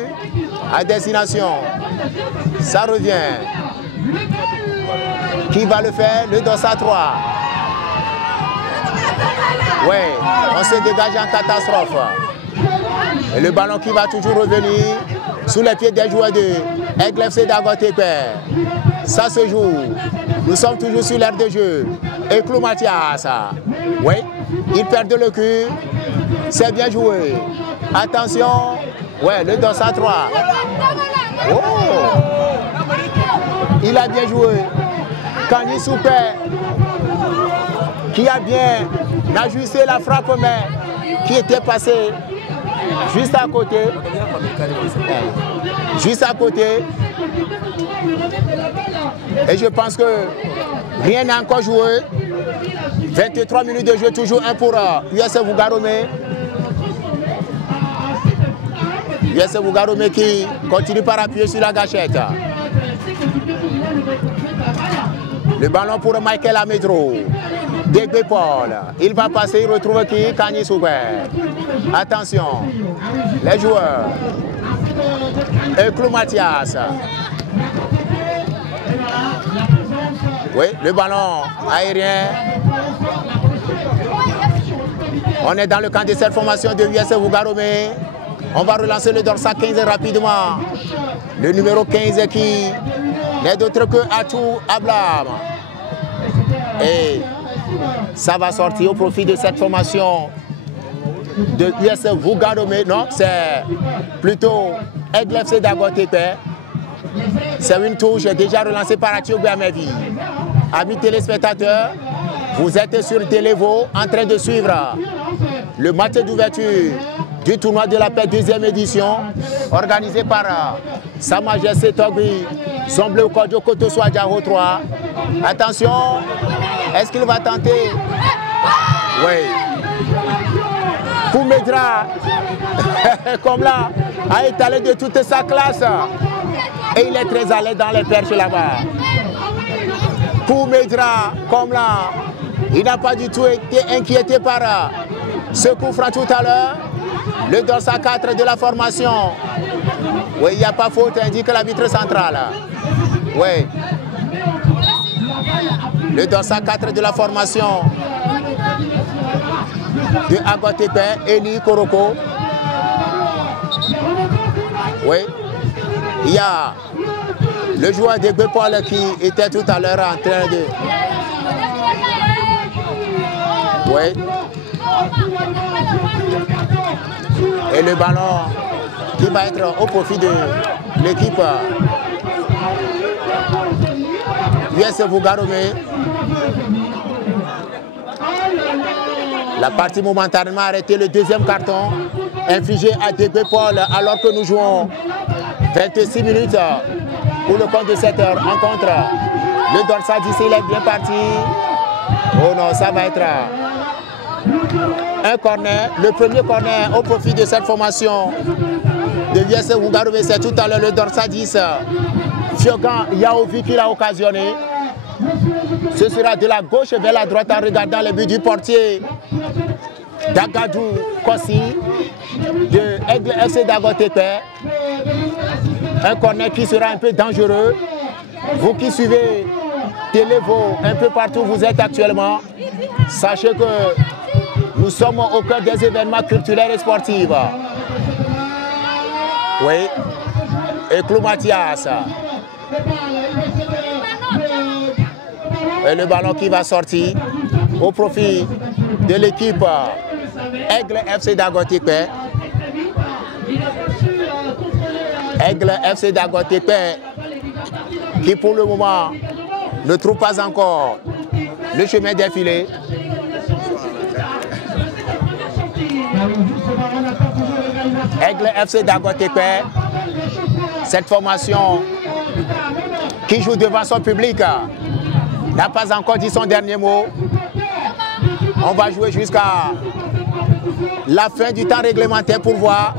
à destination. Ça revient. Qui va le faire? Le dorsal 3. Ouais, on se dégage en catastrophe. Et le ballon qui va toujours revenir sous les pieds des joueurs de Aigle FC d'Agotepe. Ça se joue. Nous sommes toujours sur l'aire de jeu. Et Clou Mathias. Oui, il perd le cul. C'est bien joué. Attention. Ouais, le dossard 3. Oh! Il a bien joué. Kani Soupé qui a bien ajusté la frappe, mais qui était passée juste à côté. Juste à côté. Et je pense que rien n'a encore joué. 23 minutes de jeu, toujours un pour USC Bougaromé. USC Bougaromé qui continue par appuyer sur la gâchette. Le ballon pour Michael Amedro. Dégbé Paul. Il va passer, il retrouve qui? Kani Soubé. Attention. Les joueurs. Et Clou Mathias. Oui, le ballon aérien. On est dans le camp de cette formation de USC Bougaromé. On va relancer le dorsal 15 rapidement. Le numéro 15 qui n'est d'autre que Atou Ablam. Et ça va sortir au profit de cette formation de US Vugadome. Non, c'est plutôt Aigle FC d'Agotepe. C'est une touche déjà relancée par Atio Biamevi. Amis téléspectateurs, vous êtes sur Télévo en train de suivre le match d'ouverture du tournoi de la paix 2e édition organisé par Sa Majesté Togui Somblé Kodjo Kotoso Adjaro 3. Attention, est-ce qu'il va tenter? Oui. Koumedra, comme là, a étalé de toute sa classe. Et il est très à l'aise dans les perches là-bas. Koumedra, comme là, il n'a pas du tout été inquiété par ce coup franc tout à l'heure. Le dorsal 4 de la formation. Oui, il n'y a pas faute, indique l'arbitre central. Oui. Le dorsal 4 de la formation de Agotepe, Eli Koroko. Oui. Il y a le joueur de Bepol qui était tout à l'heure en train de... Oui. Et le ballon qui va être au profit de l'équipe US Vugadome. La partie momentanément arrêtée, le deuxième carton infligé à DB Paul alors que nous jouons 26 minutes pour le compte de cette rencontre. Le dorsal d'ici, il est bien parti. Oh non, ça va être un corner, le premier corner au profit de cette formation de US Vugadome. C'est tout à l'heure le dorsal 10, Fiogan Yaovi qui l'a occasionné. Ce sera de la gauche vers la droite en regardant le but du portier Dagadou Kossi de Aigle FC d'Agotepe. Un corner qui sera un peu dangereux. Vous qui suivez Télévo un peu partout où vous êtes actuellement, sachez que nous sommes au cœur des événements culturels et sportifs. Oui. Et Clou Mathias. Et le ballon qui va sortir au profit de l'équipe Aigle FC d'Agotepe. Aigle FC d'Agotepe qui pour le moment ne trouve pas encore le chemin défilé. Aigle FC d'Agotepe, cette formation qui joue devant son public, n'a pas encore dit son dernier mot. On va jouer jusqu'à la fin du temps réglementaire pour voir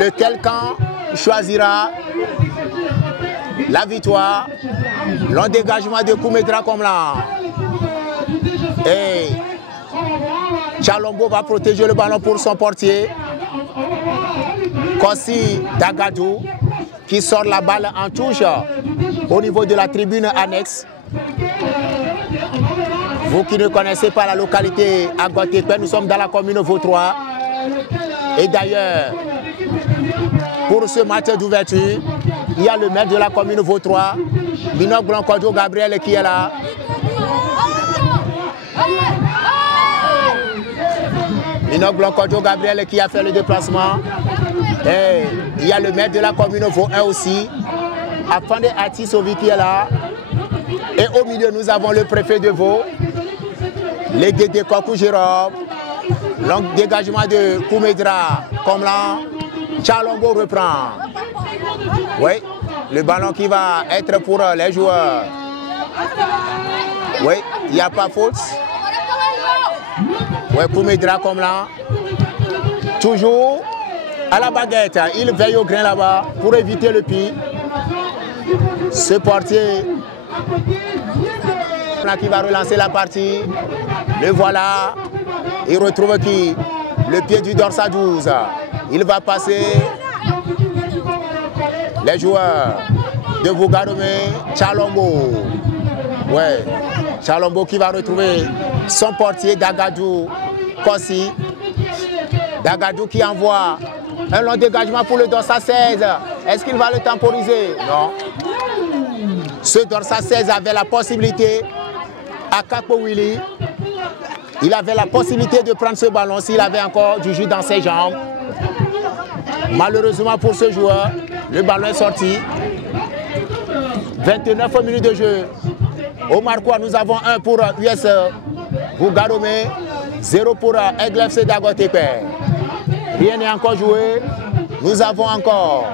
lequel camp choisira la victoire. Le dégagement de Koumedra comme là. Et Chalombo va protéger le ballon pour son portier. Kossi Dagadou qui sort la balle en touche au niveau de la tribune annexe. Vous qui ne connaissez pas la localité Agotepe, nous sommes dans la commune Vautrois. Et d'ailleurs, pour ce match d'ouverture, il y a le maire de la commune Vautrois, Minok Blanc-Kodjo Gabriel qui est là. Minok Blanc-Kodjo Gabriel qui a fait le déplacement. Et il y a le maire de la commune Vau 1 aussi, Afande Atisovi qui est là. Et au milieu, nous avons le préfet de Vau, les Guédé Kokou Jérôme, long dégagement de Koumedra comme là. Chalombo reprend. Oui, le ballon qui va être pour les joueurs. Oui, il n'y a pas faute. Oui, Koumedra comme là. Toujours à la baguette. Il veille au grain là-bas pour éviter le pied. Ce portier qui va relancer la partie. Le voilà. Il retrouve qui? Le pied du dorsal 12. Il va passer les joueurs de Vugadome, Chalombo. Ouais, Chalombo qui va retrouver son portier Dagadou Kossi. Dagadou qui envoie un long dégagement pour le dorsal 16. Est-ce qu'il va le temporiser? Non. Ce dorsal 16 avait la possibilité, à Capo Willy, il avait la possibilité de prendre ce ballon s'il avait encore du jus dans ses jambes. Malheureusement pour ce joueur, le ballon est sorti. 29 minutes de jeu. Au Marquois, nous avons 1 pour US Bougaromé, 0 pour Aigle FC d'Agotepe. Rien n'est encore joué. Nous avons encore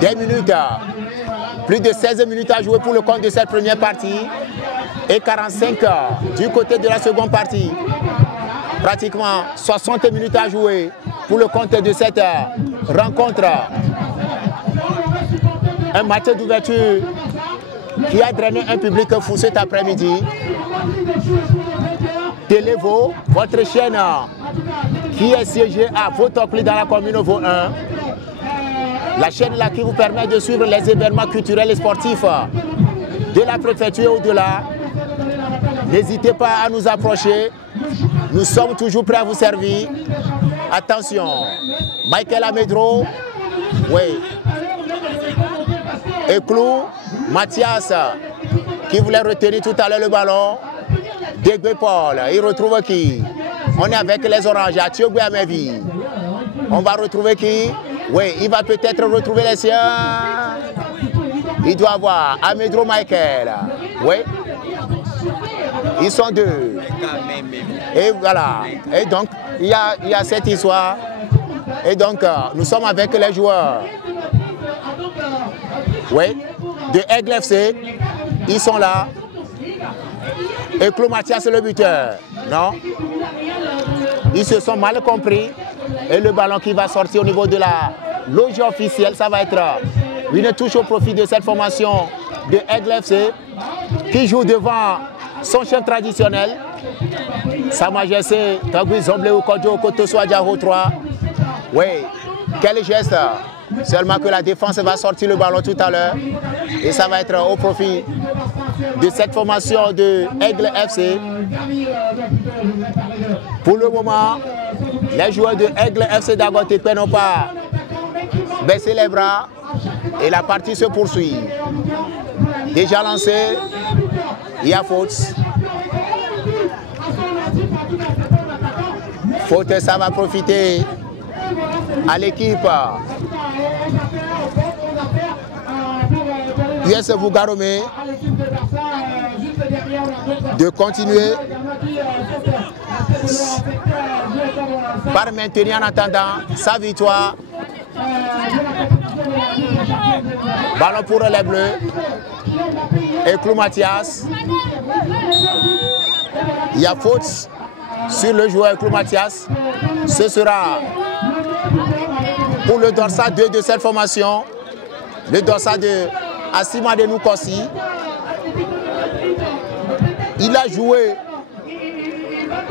des minutes, plus de 16 minutes à jouer pour le compte de cette première partie et 45 du côté de la seconde partie. Pratiquement 60 minutes à jouer pour le compte de cette rencontre. Un match d'ouverture qui a drainé un public fou cet après-midi. Télévo, votre chaîne qui est siégée à Votocli dans la commune Ovo 1. La chaîne là qui vous permet de suivre les événements culturels et sportifs de la préfecture et au-delà. N'hésitez pas à nous approcher. Nous sommes toujours prêts à vous servir. Attention, Michael Amedro, oui. Et Clou, Mathias, qui voulait retenir tout à l'heure le ballon. Dégué Paul, il retrouve qui? On est avec les oranges, à Thiogbe Amevi. On va retrouver qui? Oui, il va peut-être retrouver les siens. Il doit avoir Amedro Michael. Oui. Ils sont deux. Et voilà. Et donc, il y a cette histoire. Et donc, nous sommes avec les joueurs. Oui. De Aigle FC. Ils sont là. Et Claude Mathias, c'est le buteur. Non. Ils se sont mal compris. Et le ballon qui va sortir au niveau de la loge officielle, ça va être une touche au profit de cette formation de Aigle FC qui joue devant son chef traditionnel, Sa Majesté Togui Zomble ou Kodjo Kotoso Adjaro 3. Oui, quel geste. Seulement que la défense va sortir le ballon tout à l'heure. Et ça va être au profit de cette formation de Aigle FC. Pour le moment, les joueurs de Aigle FC d'Agotepe n'ont pas baissé les bras. Et la partie se poursuit. Déjà lancé. Il y a faute. Faute, ça va profiter à l'équipe US Bougaromé de continuer par maintenir en attendant sa victoire. Ballon pour les Bleus. Et Clou Mathias. Il y a faute sur le joueur Clou Mathias. Ce sera pour le dorsal 2 de cette formation. Le dorsal de Assima de Noukossi. Il a joué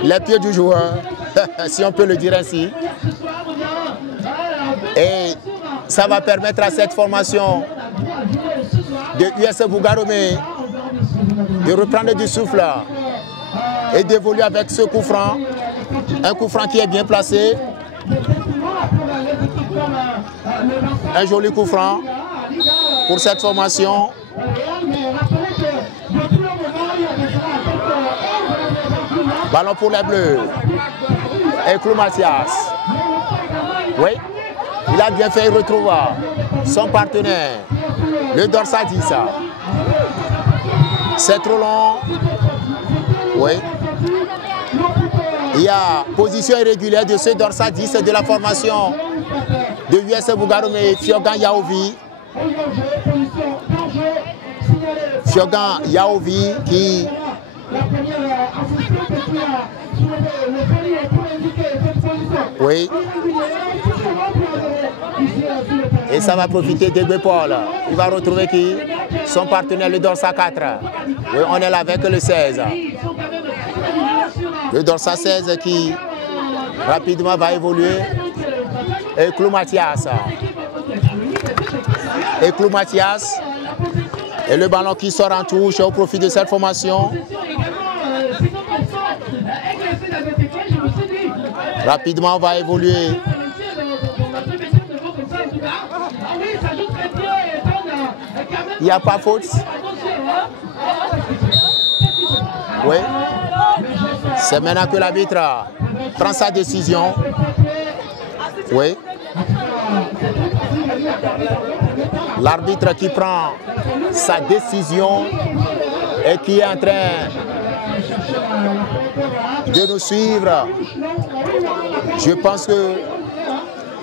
les pieds du joueur, si on peut le dire ainsi. Et ça va permettre à cette formation de US Bougaromé de reprendre du souffle et d'évoluer avec ce coup franc. Un coup franc qui est bien placé. Un joli coup franc pour cette formation. Ballon pour les Bleus. Et Clou Mathias. Oui, il a bien fait, il retrouve son partenaire. Le dorsal 10. C'est trop long. Oui. Il y a position irrégulière de ce dorsal 10 de la formation de US Bougaromé, Fiogan Yaovi. Fiogan Yaovi qui oui. Et ça va profiter de Paul. Il va retrouver qui? Son partenaire, le dorsal 4. Oui, on est là avec le 16. Le dorsal 16 qui rapidement va évoluer. Et Clou Mathias. Et Clou Mathias. Et le ballon qui sort en touche au profit de cette formation. Rapidement, on va évoluer. Il n'y a pas faute. Oui. C'est maintenant que l'arbitre prend sa décision. Oui. L'arbitre qui prend sa décision et qui est en train de nous suivre. Je pense que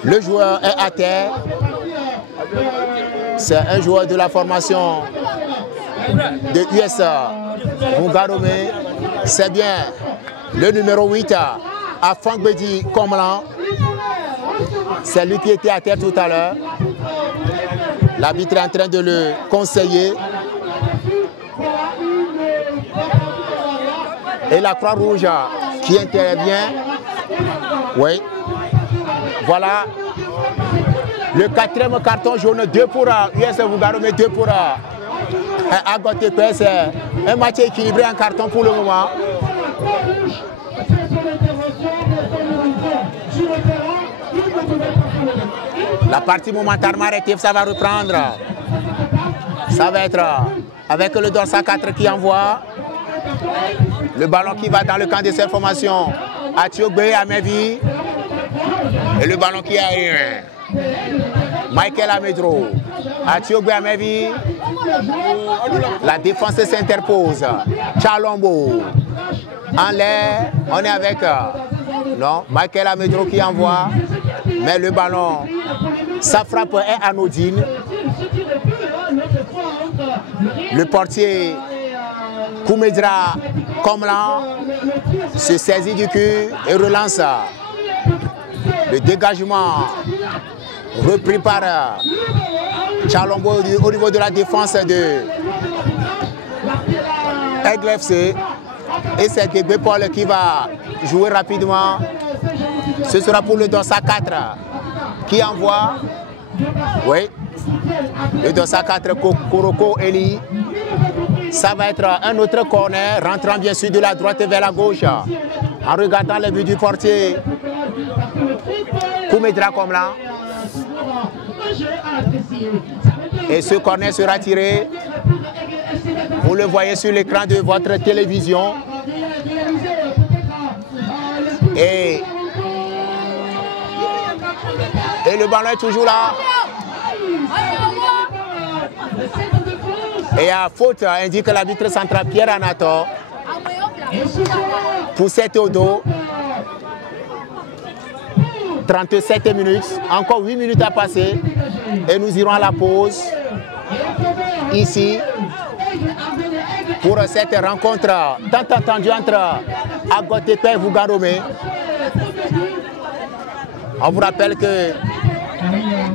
le joueur est à terre. C'est un joueur de la formation de US Bungaromé. C'est bien le numéro 8 Afangbedi Komlan. C'est lui qui était à terre tout à l'heure. L'arbitre est en train de le conseiller. Et la Croix-Rouge qui intervient. Oui. Voilà. Le 4e carton jaune, 2 pour US Bungaromé, 2 pour Agotepe. C'est un match équilibré en carton pour le moment. La partie momentanément arrêtée, ça va reprendre. Ça va être avec le dorsal 4 qui envoie. Le ballon qui va dans le camp de cette formation. Atiogbe Amevi. Et le ballon qui arrive. Michael Amedro. Atiogbe Amevi. La défense s'interpose. Chalombo. En l'air. On est avec non, Michael Amedro qui envoie. Mais le ballon, sa frappe est anodine. Le portier Koumedra Komlan se saisit du cul et relance. Le dégagement repris par Chalombo au niveau de la défense de Aigle FC. Et c'est Guébé Paul qui va jouer rapidement. Ce sera pour le dorsal 4 qui envoie. Oui. Le dorsal 4 Koroko Eli. Ça va être un autre corner, rentrant bien sûr de la droite vers la gauche. En regardant les buts du portier Koumedra Komlan. Et ce corner sera tiré. Vous le voyez sur l'écran de votre télévision. Et le ballon est toujours là. Et à faute, indique l'arbitre central Pierre Anator. Poussette au dos. 37 minutes. Encore 8 minutes à passer. Et nous irons à la pause. Ici. Pour cette rencontre tant attendue entre Agotepe et Bungaromé. On vous rappelle que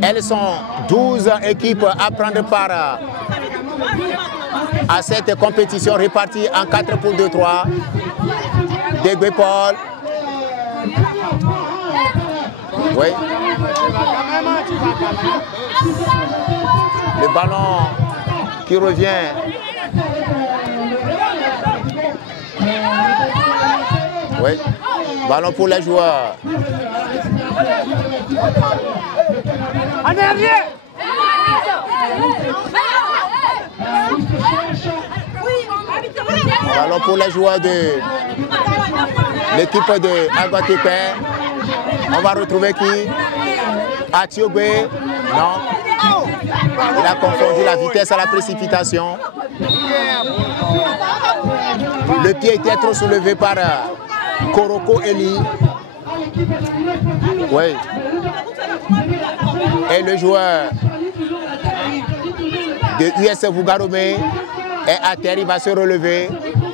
elles sont 12 équipes à prendre part à cette compétition répartie en 4 poules de 3. Guébé Paul. Oui. Le ballon qui revient. Oui. Ballon pour les joueurs. En arrière. Ballon pour les joueurs de l'équipe de Agotepe. On va retrouver qui? Atiogbe. Non. Il a confondu la vitesse à la précipitation. Le pied était trop soulevé par Koroko Eli. Oui. Et le joueur de US Bungaromé est à terre, il va se relever.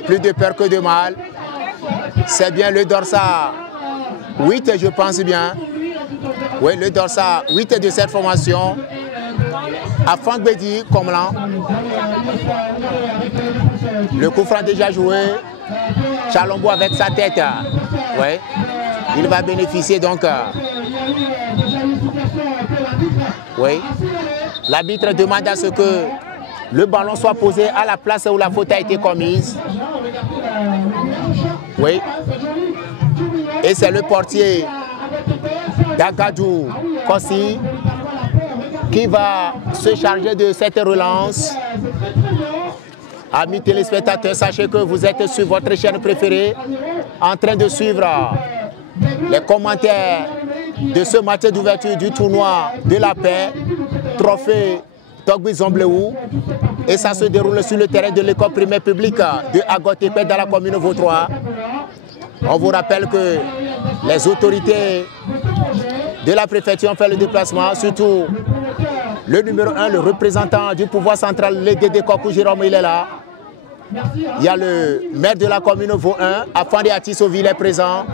Plus de peur que de mal. C'est bien le dorsal 8, je pense bien. Oui, le dorsal 8 de cette formation. Afangbedi Komlan. Le coup franc déjà joué. Chalombo avec sa tête. Oui. Il va bénéficier donc. Oui. L'arbitre demande à ce que le ballon soit posé à la place où la faute a été commise. Oui. Et c'est le portier d'Agadou Kossi qui va se charger de cette relance. Amis téléspectateurs, sachez que vous êtes sur votre chaîne préférée en train de suivre les commentaires de ce match d'ouverture du tournoi de la paix, trophée Togbi Zombleou. Et ça se déroule sur le terrain de l'école primaire publique de Agotépé dans la commune Vautrois. On vous rappelle que les autorités de la préfecture ont fait le déplacement, surtout le numéro 1, le représentant du pouvoir central, le Dédé Kokou Jérôme, il est là. Il y a le maire de la commune Vau 1, Afandi Atisoville est présent.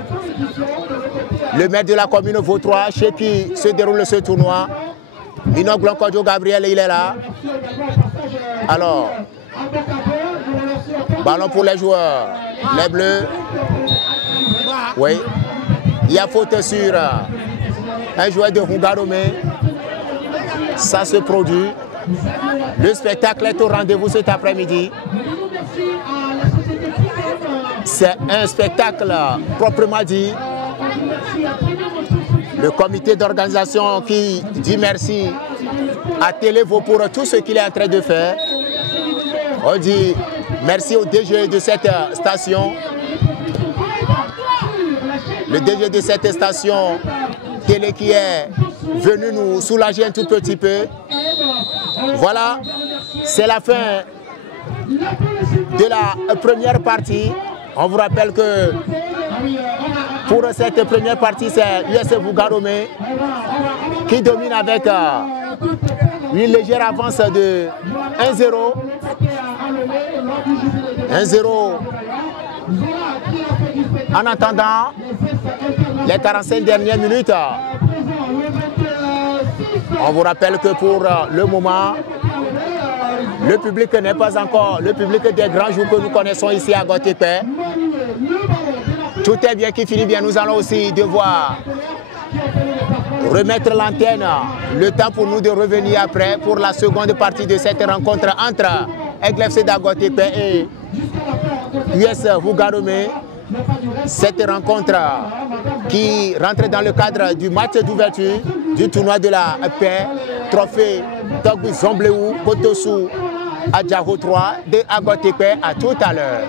Le maire de la commune Vau 3, chez qui se déroule ce tournoi. Mino Blancodio Gabriel, il est là. Alors, ballon pour les joueurs, les bleus. Oui, il y a faute sur un joueur de Hungaromé. Ça se produit. Le spectacle est au rendez-vous cet après-midi. C'est un spectacle proprement dit. Le comité d'organisation qui dit merci à Télévo pour tout ce qu'il est en train de faire. On dit merci au DG de cette station. Le DG de cette station télé qui est venu nous soulager un tout petit peu. Voilà, c'est la fin de la première partie. On vous rappelle que pour cette première partie, c'est l'US Bougaromé qui domine avec une légère avance de 1-0. 1-0. En attendant les 45 dernières minutes, on vous rappelle que pour le moment, le public n'est pas encore le public des grands jours que nous connaissons ici à Agotépé. Tout est bien qui finit bien. Nous allons aussi devoir remettre l'antenne. Le temps pour nous de revenir après pour la seconde partie de cette rencontre entre Aigle FC d'Agotépé et US Bougaromé. Cette rencontre qui rentre dans le cadre du match d'ouverture du tournoi de la paix, trophée Togbi Zombleou, Kotosu, Adjahou 3 de Agotépé. À tout à l'heure.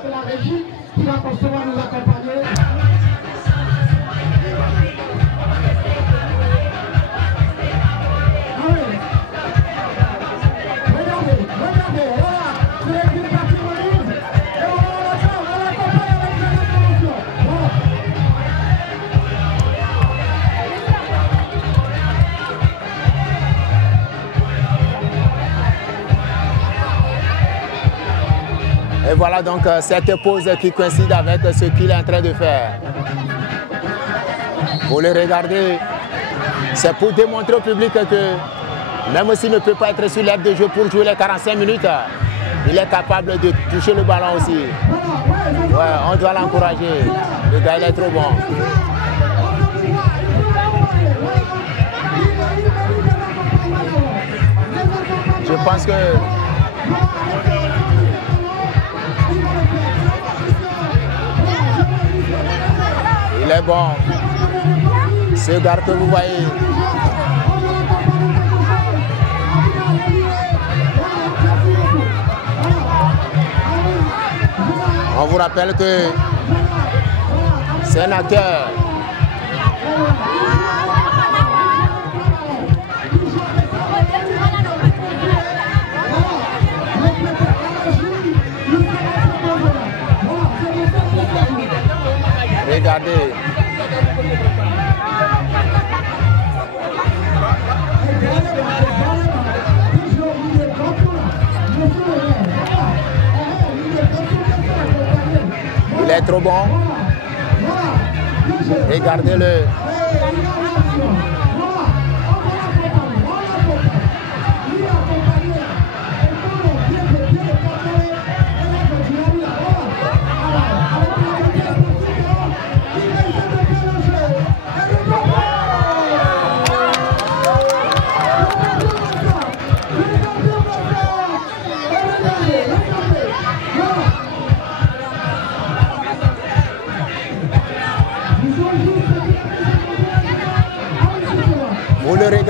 Et voilà donc cette pause qui coïncide avec ce qu'il est en train de faire. Vous le regardez, c'est pour démontrer au public que même s'il ne peut pas être sur l'aire de jeu pour jouer les 45 minutes, il est capable de toucher le ballon aussi. Ouais, on doit l'encourager. Le gars, il est trop bon. Je pense que il est bon. Ce gars que vous voyez. On vous rappelle que c'est un acteur. Regardez. Il est trop bon. Regardez-le.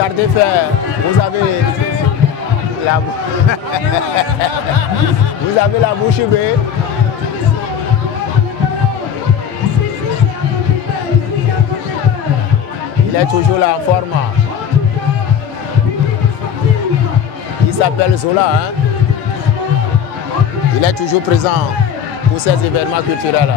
regardez faire. Vous avez la bouche bée. Il est toujours là en forme. Il s'appelle Zola. Hein? Il est toujours présent pour ces événements culturels.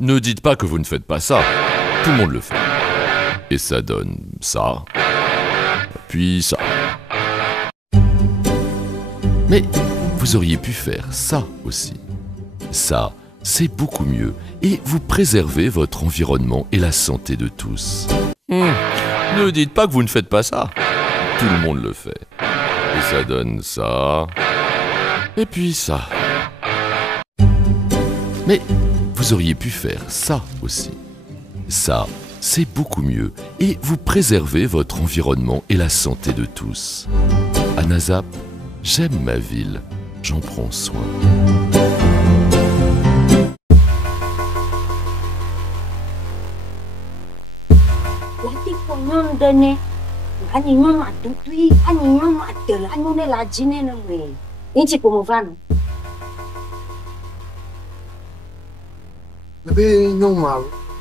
Ne dites pas que vous ne faites pas ça. Tout le monde le fait. Et ça donne ça. Puis ça. Mais vous auriez pu faire ça aussi. Ça, c'est beaucoup mieux. Et vous préservez votre environnement et la santé de tous. Ne dites pas que vous ne faites pas ça. Tout le monde le fait. Et ça donne ça. Et puis ça. Mais vous auriez pu faire ça aussi. Ça, c'est beaucoup mieux. Et vous préservez votre environnement et la santé de tous. À Nazap, j'aime ma ville. J'en prends soin.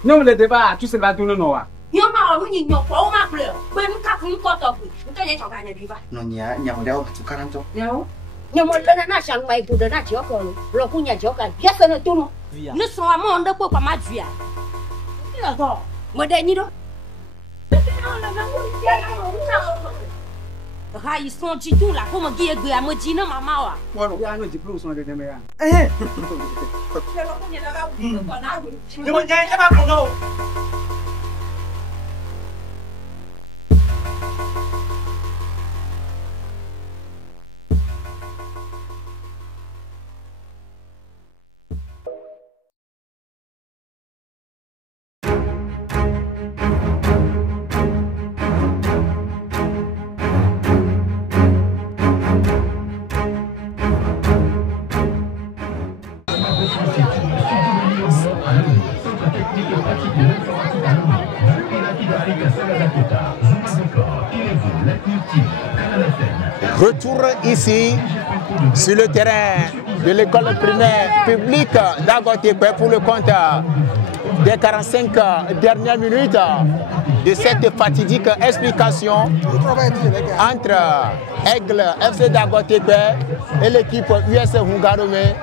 Non, le débat, tu sais pas tout le nom. Ils sont du tout là, pour me guider à me dire non, maman. Voilà, il y a un diplôme sur le déménage. Retour ici sur le terrain de l'école primaire publique d'Agotepe pour le compte des 45 dernières minutes de cette fatidique explication entre Aigle FC d'Agotepe et l'équipe US Hungarome.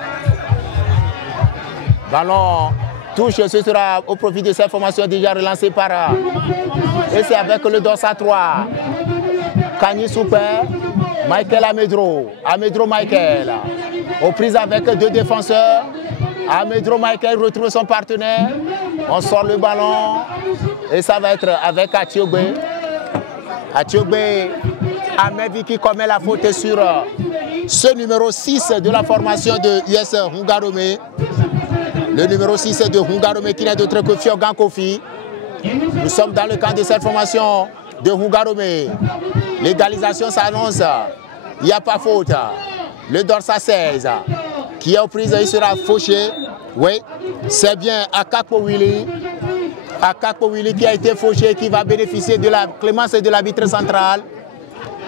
Ballon touche, ce sera au profit de cette formation déjà relancée par et c'est avec le Dorsa 3 Kani Super, Michael Amedro, Amedro Michael, aux prises avec deux défenseurs. Amedro Michael retrouve son partenaire, on sort le ballon et ça va être avec Atiogbe. Atiogbe Amevi qui commet la faute sur ce numéro 6 de la formation de US Hungarome. Le numéro 6 de Hungarome qui n'est d'autre que Fiogan Kofi. Nous sommes dans le camp de cette formation de Hungarome. L'égalisation s'annonce. Il n'y a pas faute. Le Dorsa 16 qui est aux prises, il sera fauché. Oui, c'est bien Akakpo Willy. Akakpo Willy qui a été fauché, qui va bénéficier de la clémence de l'arbitre central.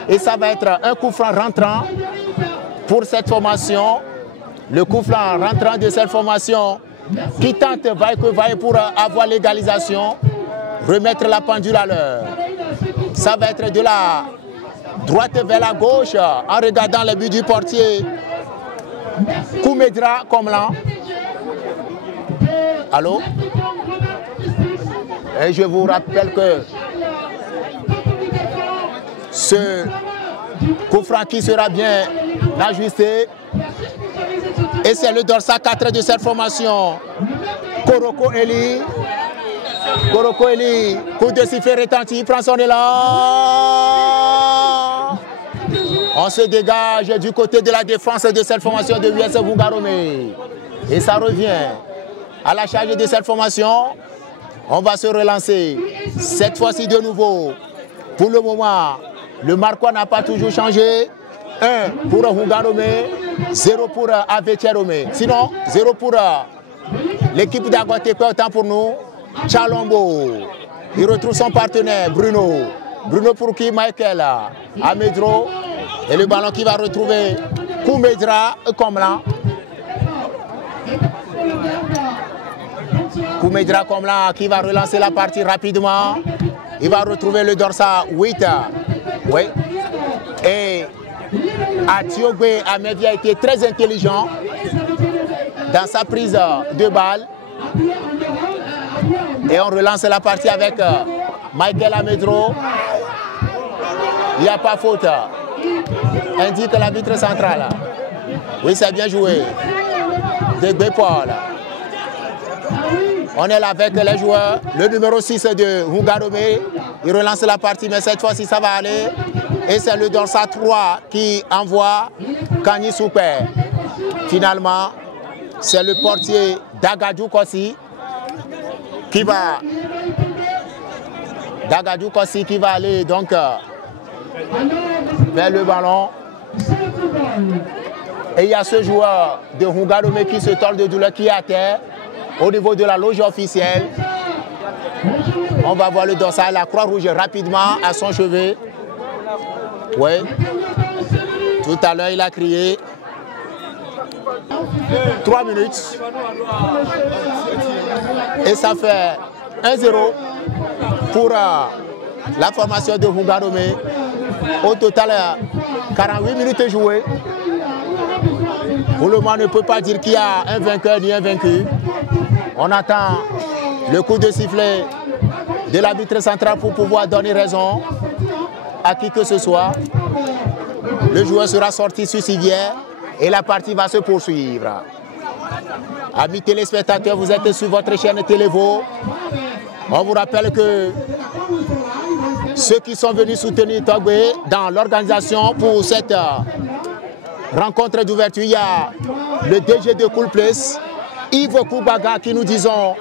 Et ça va être un coup franc rentrant pour cette formation. Le coup franc rentrant de cette formation qui tente vaille que vaille pour avoir l'égalisation, remettre la pendule à l'heure. Ça va être de la droite vers la gauche en regardant le but du portier Koumedra Komlan. Allô? Et je vous rappelle que ce coup franc qui sera bien ajusté. Et c'est le Dorsa 4 de cette formation. Koroko Eli. Koroko Eli, coup de sifflet retenti, prend son élan. On se dégage du côté de la défense de cette formation de US Hungarome. Et ça revient à la charge de cette formation. On va se relancer. Cette fois-ci de nouveau. Pour le moment, le marquois n'a pas toujours changé. 1 pour Hungarome, 0 pour Avecherome. Sinon, 0 pour l'équipe d'Agotepe, autant pour nous. Chalombo, il retrouve son partenaire Bruno. Bruno pour qui? Michael Amedro. Et le ballon qui va retrouver Koumedra Komlan. Koumedra Komlan qui va relancer la partie rapidement. Il va retrouver le Dorsa 8. Oui. Et Atiogbe Amevi a été très intelligent dans sa prise de balle. Et on relance la partie avec Michael Amedro. Il n'y a pas faute. Indique l'arbitre central. Oui, c'est bien joué. De Paul. On est là avec les joueurs. Le numéro 6 de Hungarome. Il relance la partie, mais cette fois-ci, ça va aller. Et c'est le Dorsa 3 qui envoie Kani Souper. Finalement, c'est le portier Dagadou Kossi qui va... Dagadou Kossi qui va aller donc vers le ballon. Et il y a ce joueur de Hungarome qui se tord de douleur, qui est à terre au niveau de la loge officielle. On va voir le dorsal, la Croix-Rouge rapidement à son chevet. Oui. Tout à l'heure, il a crié. 3 minutes. Et ça fait 1-0 pour la formation de Hungarome. Au total, 48 minutes jouées. Pour le moment, on ne peut pas dire qu'il y a un vainqueur ni un vaincu. On attend le coup de sifflet de l'arbitre central pour pouvoir donner raison à qui que ce soit. Le joueur sera sorti sur civière et la partie va se poursuivre. Amis téléspectateurs, vous êtes sur votre chaîne Télévo. On vous rappelle que ceux qui sont venus soutenir Togbe dans l'organisation pour cette rencontre d'ouverture, il y a le DG de Cool Place, Yves Koubaga, qui nous disons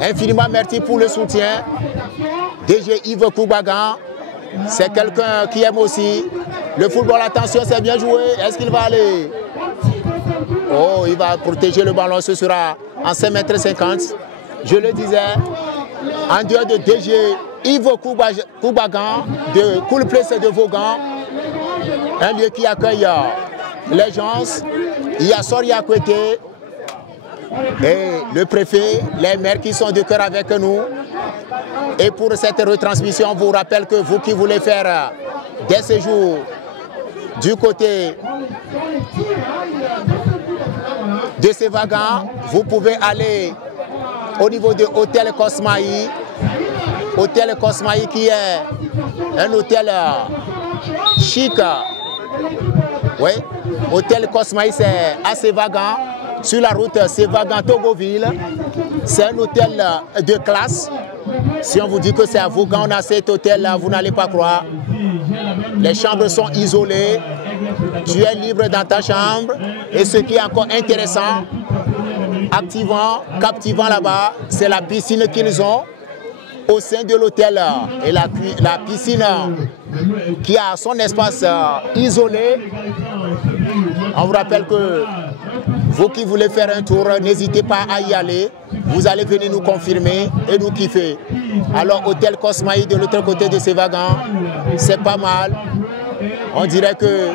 infiniment merci pour le soutien. DG Yves Koubaga, c'est quelqu'un qui aime aussi le football. Attention, c'est bien joué. Est-ce qu'il va aller? Oh, il va protéger le ballon. Ce sera en 5,50 m. Je le disais, en dehors de DG Yves Koubaga de Cool Place de Vaughan, un lieu qui accueille les gens. Il y a Soria Kwete et le préfet, les maires qui sont de cœur avec nous. Et pour cette retransmission, on vous rappelle que vous qui voulez faire des séjours du côté de Sévagan, vous pouvez aller au niveau de Hôtel Cosmaï. Hôtel Cosmaï qui est un hôtel chic. Oui, Hôtel Cosmaï, c'est à Sévagan, sur la route Sévagan-Togoville. C'est un hôtel de classe. Si on vous dit que c'est à Vaughan, on a cet hôtel-là, vous n'allez pas croire. Les chambres sont isolées. Tu es libre dans ta chambre. Et ce qui est encore intéressant, captivant là-bas, c'est la piscine qu'ils ont au sein de l'hôtel. Et la piscine qui a son espace isolé. On vous rappelle que vous qui voulez faire un tour, n'hésitez pas à y aller. Vous allez venir nous confirmer et nous kiffer. Alors, Hôtel Cosmaï de l'autre côté de Sévagan, c'est pas mal. On dirait que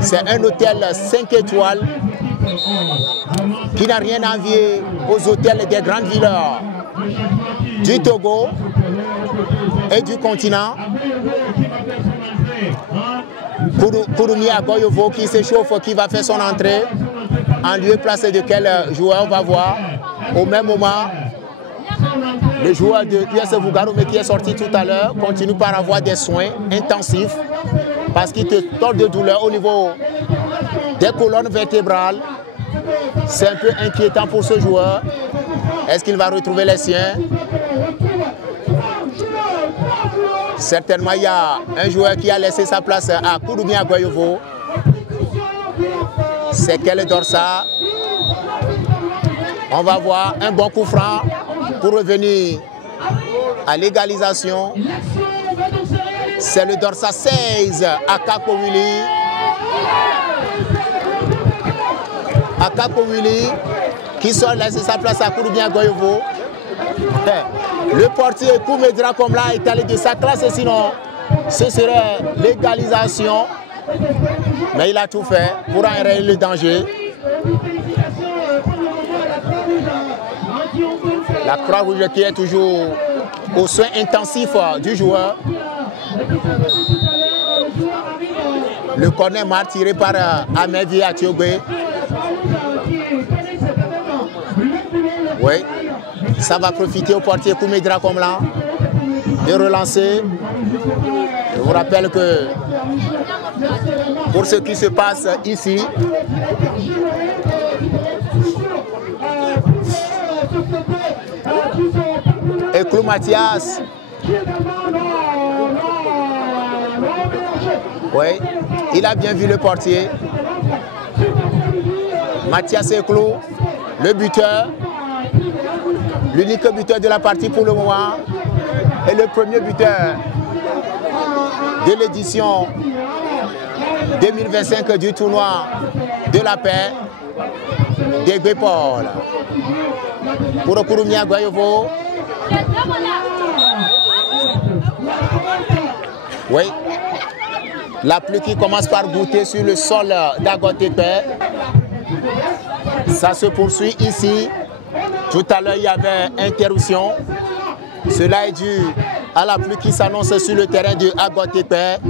c'est un hôtel 5 étoiles qui n'a rien à envier aux hôtels des grandes villes du Togo et du continent. Kouroumi Agoyovo qui s'échauffe, qui va faire son entrée. En lieu place de quel joueur on va voir. Au même moment, le joueur de US Hungarome qui est sorti tout à l'heure continue par avoir des soins intensifs parce qu'il te tord de douleur au niveau des colonnes vertébrales. C'est un peu inquiétant pour ce joueur. Est-ce qu'il va retrouver les siens? Certainement, il y a un joueur qui a laissé sa place à Kouroumi Agoyovo. C'est quel Dorsa? On va voir un bon coup franc pour revenir à l'égalisation. C'est le Dorsa 16 à Kakowili. Akakowili qui sort laisser sa place à Kouroumi Agoyovo. Le portier Koumedra comme là est allé de sa classe, sinon ce serait l'égalisation. Mais il a tout fait pour enrayer le danger. La Croix-Rouge qui est toujours au soin intensif du joueur. Le corner mal tiré par Amevi Atiogbe. Oui, ça va profiter au portier Koumedra Komlan de relancer. Je vous rappelle que pour ce qui se passe ici, et Clou Mathias, oui, il a bien vu le portier. Mathias Eklou, le buteur, l'unique buteur de la partie pour le moment, et le premier buteur de l'édition 2025 du tournoi de la paix d'Egbe Paul. Pour Kouroumia Goyovo. Oui, la pluie qui commence par goûter sur le sol d'Agotepe. Ça se poursuit ici. Tout à l'heure, il y avait interruption. Cela est dû à la pluie qui s'annonce sur le terrain de Agotepe.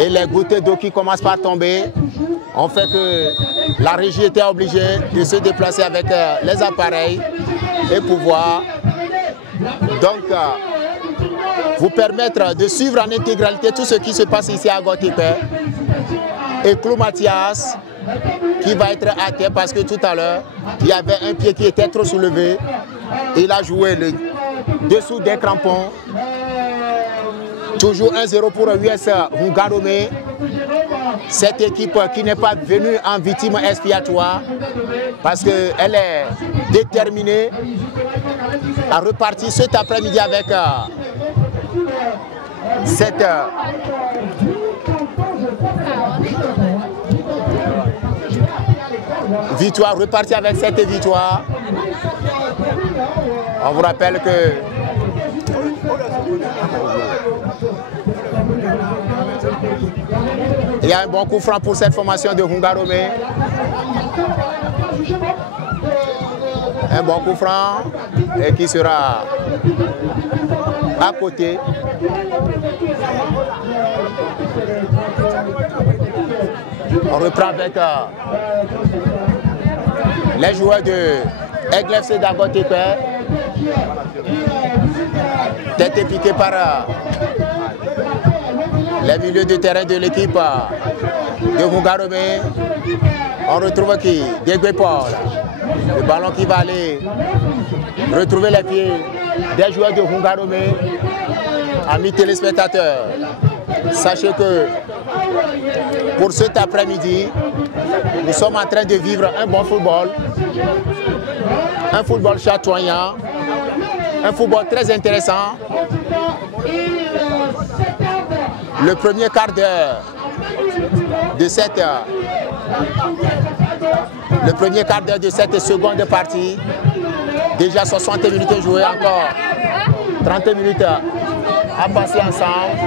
Et les gouttes d'eau qui commencent par tomber ont fait que la régie était obligée de se déplacer avec les appareils et pouvoir donc vous permettre de suivre en intégralité tout ce qui se passe ici à Agotepe. Et Clou Mathias qui va être à terre parce que tout à l'heure, il y avait un pied qui était trop soulevé. Il a joué le dessous des crampons. Toujours 1-0 pour US Hungarome. Cette équipe qui n'est pas venue en victime expiatoire parce qu'elle est déterminée à repartir cet après-midi avec cette victoire, repartir avec cette victoire. On vous rappelle que il y a un bon coup franc pour cette formation de Hungarome. Un bon coup franc et qui sera à côté. On reprend avec les joueurs de Aigle FC d'Agotepe. Tête piquée par les milieux de terrain de l'équipe de Hungarome. On retrouve qui? D'Egbe Paul. Le ballon qui va aller retrouver les pieds des joueurs de Hungarome. Amis téléspectateurs, sachez que pour cet après-midi, nous sommes en train de vivre un bon football. Un football chatoyant. Un football très intéressant. Le premier quart d'heure de cette seconde partie. Déjà 60 minutes jouées, encore 30 minutes à passer ensemble.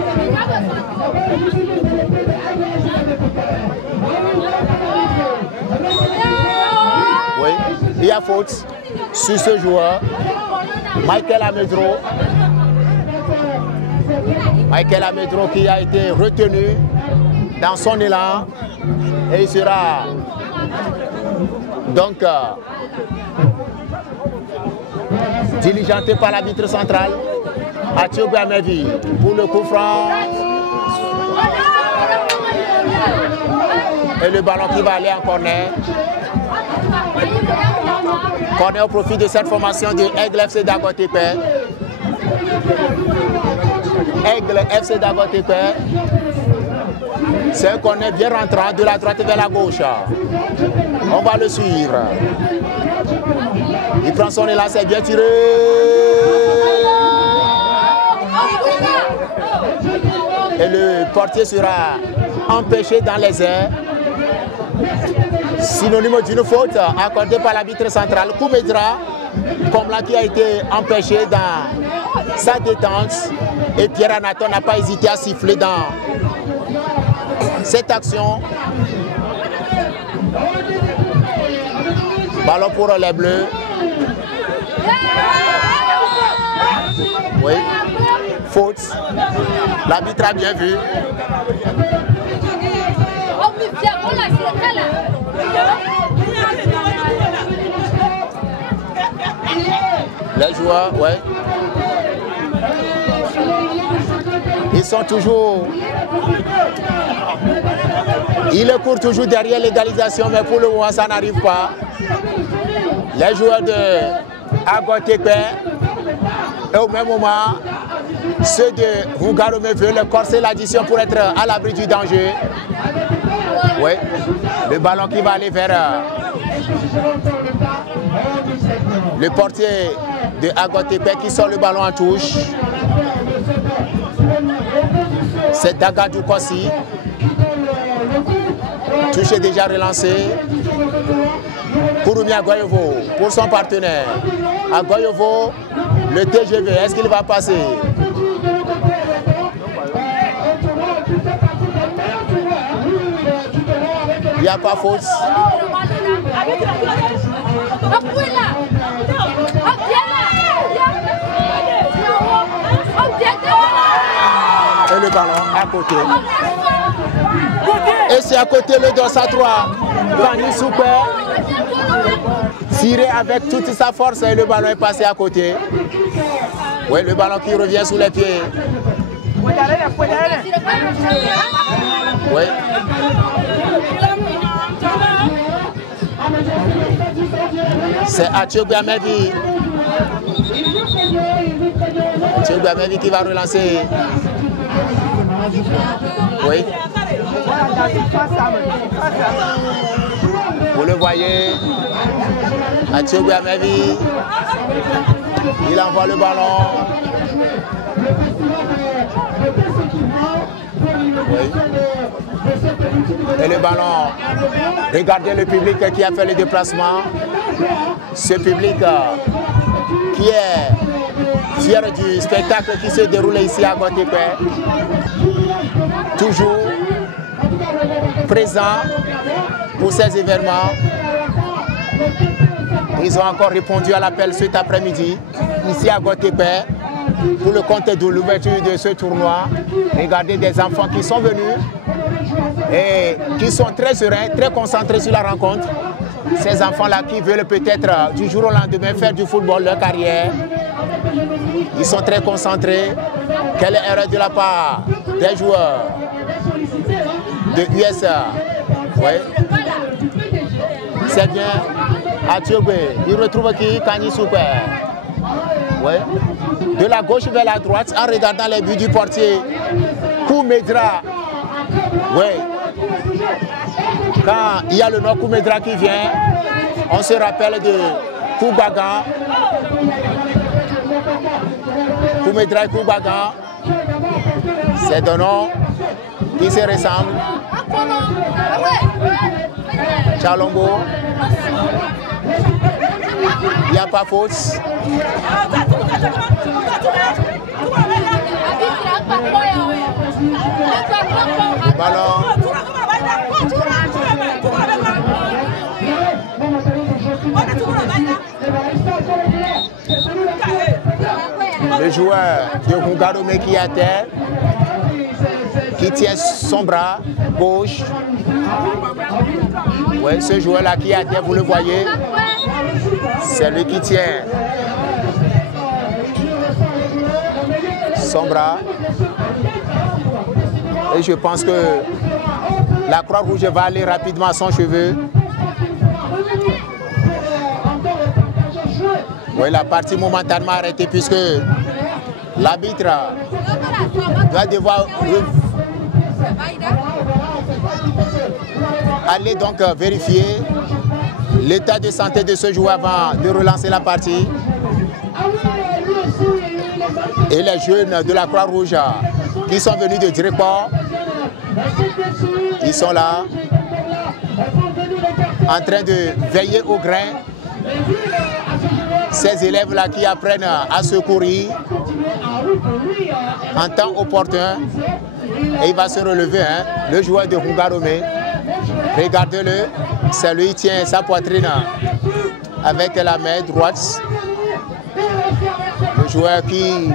Oui, il y a faute sur ce joueur, Michael Amedro. Michael Amedro qui a été retenu dans son élan et il sera donc diligenté par l'arbitre central Atiogo Amevi pour le coup franc. Et le ballon qui va aller en corner. Corner au profit de cette formation de Aigle FC d'Agotepe. Aigle FC d'Agotepe. C'est un corner bien rentrant de la droite vers la gauche. On va le suivre. Il prend son élan, c'est bien tiré. Et le portier sera empêché dans les airs. Synonyme d'une faute accordée par l'arbitre central Koumedra, comme là qui a été empêché dans sa détente. Et Pierre Anaton n'a pas hésité à siffler dans cette action. Ballon pour les Bleus. Oui, faute. L'arbitre a bien vu. joueurs, ouais. Ils sont toujours... Ils courent toujours derrière l'égalisation, mais pour le moment, ça n'arrive pas. Les joueurs de Agotepe, et au même moment, ceux de Hungarome veulent corser l'addition pour être à l'abri du danger. Oui, le ballon qui va aller vers le portier de Agotepe qui sort le ballon en touche. C'est Dagadou Kossi. Touche est déjà relancé. Pour Oumi Agoyovo, pour son partenaire. Agoyovo, le TGV, est-ce qu'il va passer? Il n'y a pas faute. Et le ballon à côté. Et c'est à côté le dos à 3. Fanny Super. Tiré avec toute sa force et le ballon est passé à côté. Oui, le ballon qui revient sous les pieds. Oui. C'est Athieu Gamevi. Athieu Gamevi qui va relancer. Oui. Vous le voyez. Athieu Gamevi. Il envoie le ballon. Oui. Et le ballon. Regardez le public qui a fait le déplacement. Ce public qui est fier du spectacle qui se déroule ici à Agotepe. Toujours présent pour ces événements. Ils ont encore répondu à l'appel cet après-midi, ici à Agotepe, pour le compte de l'ouverture de ce tournoi. Regardez des enfants qui sont venus et qui sont très sereins, très concentrés sur la rencontre. Ces enfants-là qui veulent peut-être du jour au lendemain faire du football leur carrière. Ils sont très concentrés. Quelle erreur de la part des joueurs de USA. Oui. C'est bien. Athiobé. Il retrouve qui? Kani Super. Oui. De la gauche vers la droite en regardant les buts du portier. Koumedra. Oui. Quand il y a le nom Koumedra qui vient, on se rappelle de Koubagan. Koumedra et Koubagan. C'est deux noms qui se ressemblent. Chalombo. Il n'y a pas faute. Ballon. Le joueur de Hungarome qui est à terre, qui tient son bras gauche. Oui, ce joueur-là qui est à terre, vous le voyez, c'est lui qui tient son bras. Et je pense que la Croix-Rouge va aller rapidement à son cheveu. Oui, la partie momentanément arrêtée puisque l'arbitre va devoir aller donc vérifier l'état de santé de ce joueur avant de relancer la partie. Et les jeunes de la Croix-Rouge qui sont venus de Dréport, ils sont là en train de veiller au grain. Ces élèves-là qui apprennent à secourir en temps opportun. Et il va se relever, hein, le joueur de Hungarome. Regardez-le, c'est lui qui tient sa poitrine avec la main droite. Le joueur qui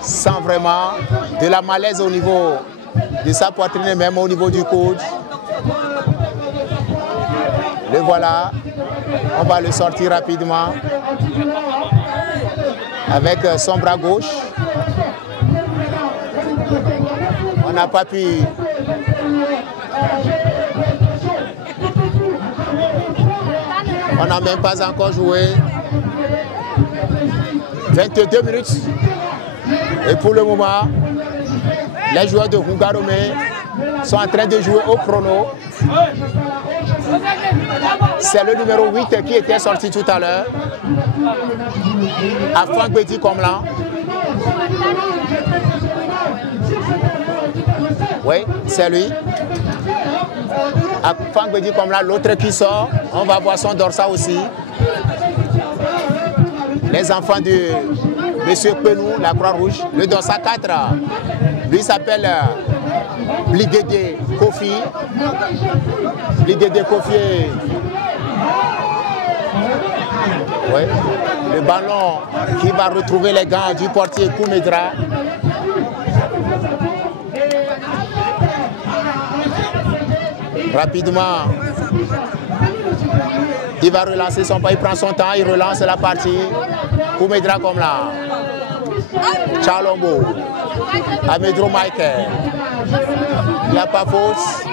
sent vraiment de la malaise au niveau de sa poitrine et même au niveau du coude. Le voilà. On va le sortir rapidement avec son bras gauche. On n'a pas pu. On n'a même pas encore joué. 22 minutes. Et pour le moment, les joueurs de Hungaromé sont en train de jouer au chrono. C'est le numéro 8 qui était sorti tout à l'heure. À Franck Betty Comlan. Oui, c'est lui. À Franck Betty Comlan, l'autre qui sort. On va voir son dorsal aussi. Les enfants de Monsieur Penou, la Croix-Rouge. Le dorsal 4, lui s'appelle Bligédé Kofi. Bligédé Kofi. Oui. Le ballon qui va retrouver les gants du portier Koumedra. Rapidement, il va relancer son pas, il prend son temps, il relance la partie. Koumedra comme là. Chalombo. Amedro Michael. Il n'y a pas fausse.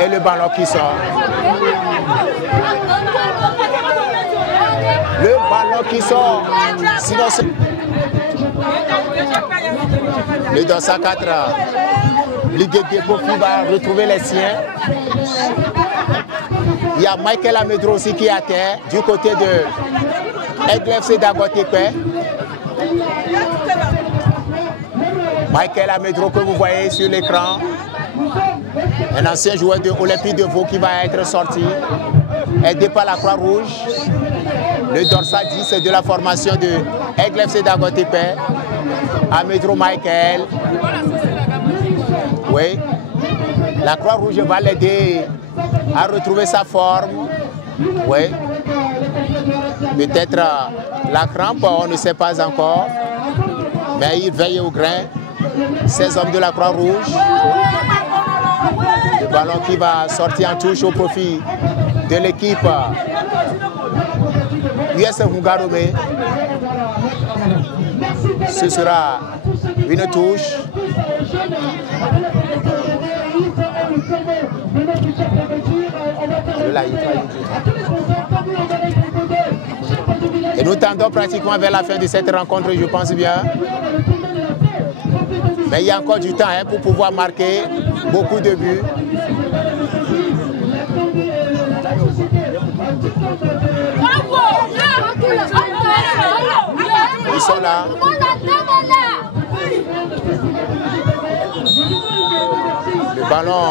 Et le ballon qui sort. Le ballon qui sort. Sinon, le dorsal 4. Bligédé Kofi va retrouver les siens. Il y a Michael Amedro aussi qui est à terre du côté de Aigle FC d'Agotepe. Michael Amedro que vous voyez sur l'écran. Un ancien joueur de Olympique de Vaud qui va être sorti. Aidé par la Croix-Rouge. Le dorsal 10 de la formation de Aigle FC d'Agotepe. Amedro Michael. Oui. La Croix-Rouge va l'aider à retrouver sa forme. Oui. Peut-être la crampe, on ne sait pas encore. Mais il veille au grain. Ces hommes de la Croix-Rouge. Le ballon qui va sortir en touche au profit de l'équipe US Hungaromé. Ce sera une touche. Et nous tendons pratiquement vers la fin de cette rencontre, je pense bien. Mais il y a encore du temps pour pouvoir marquer beaucoup de buts. Ils sont là. Le ballon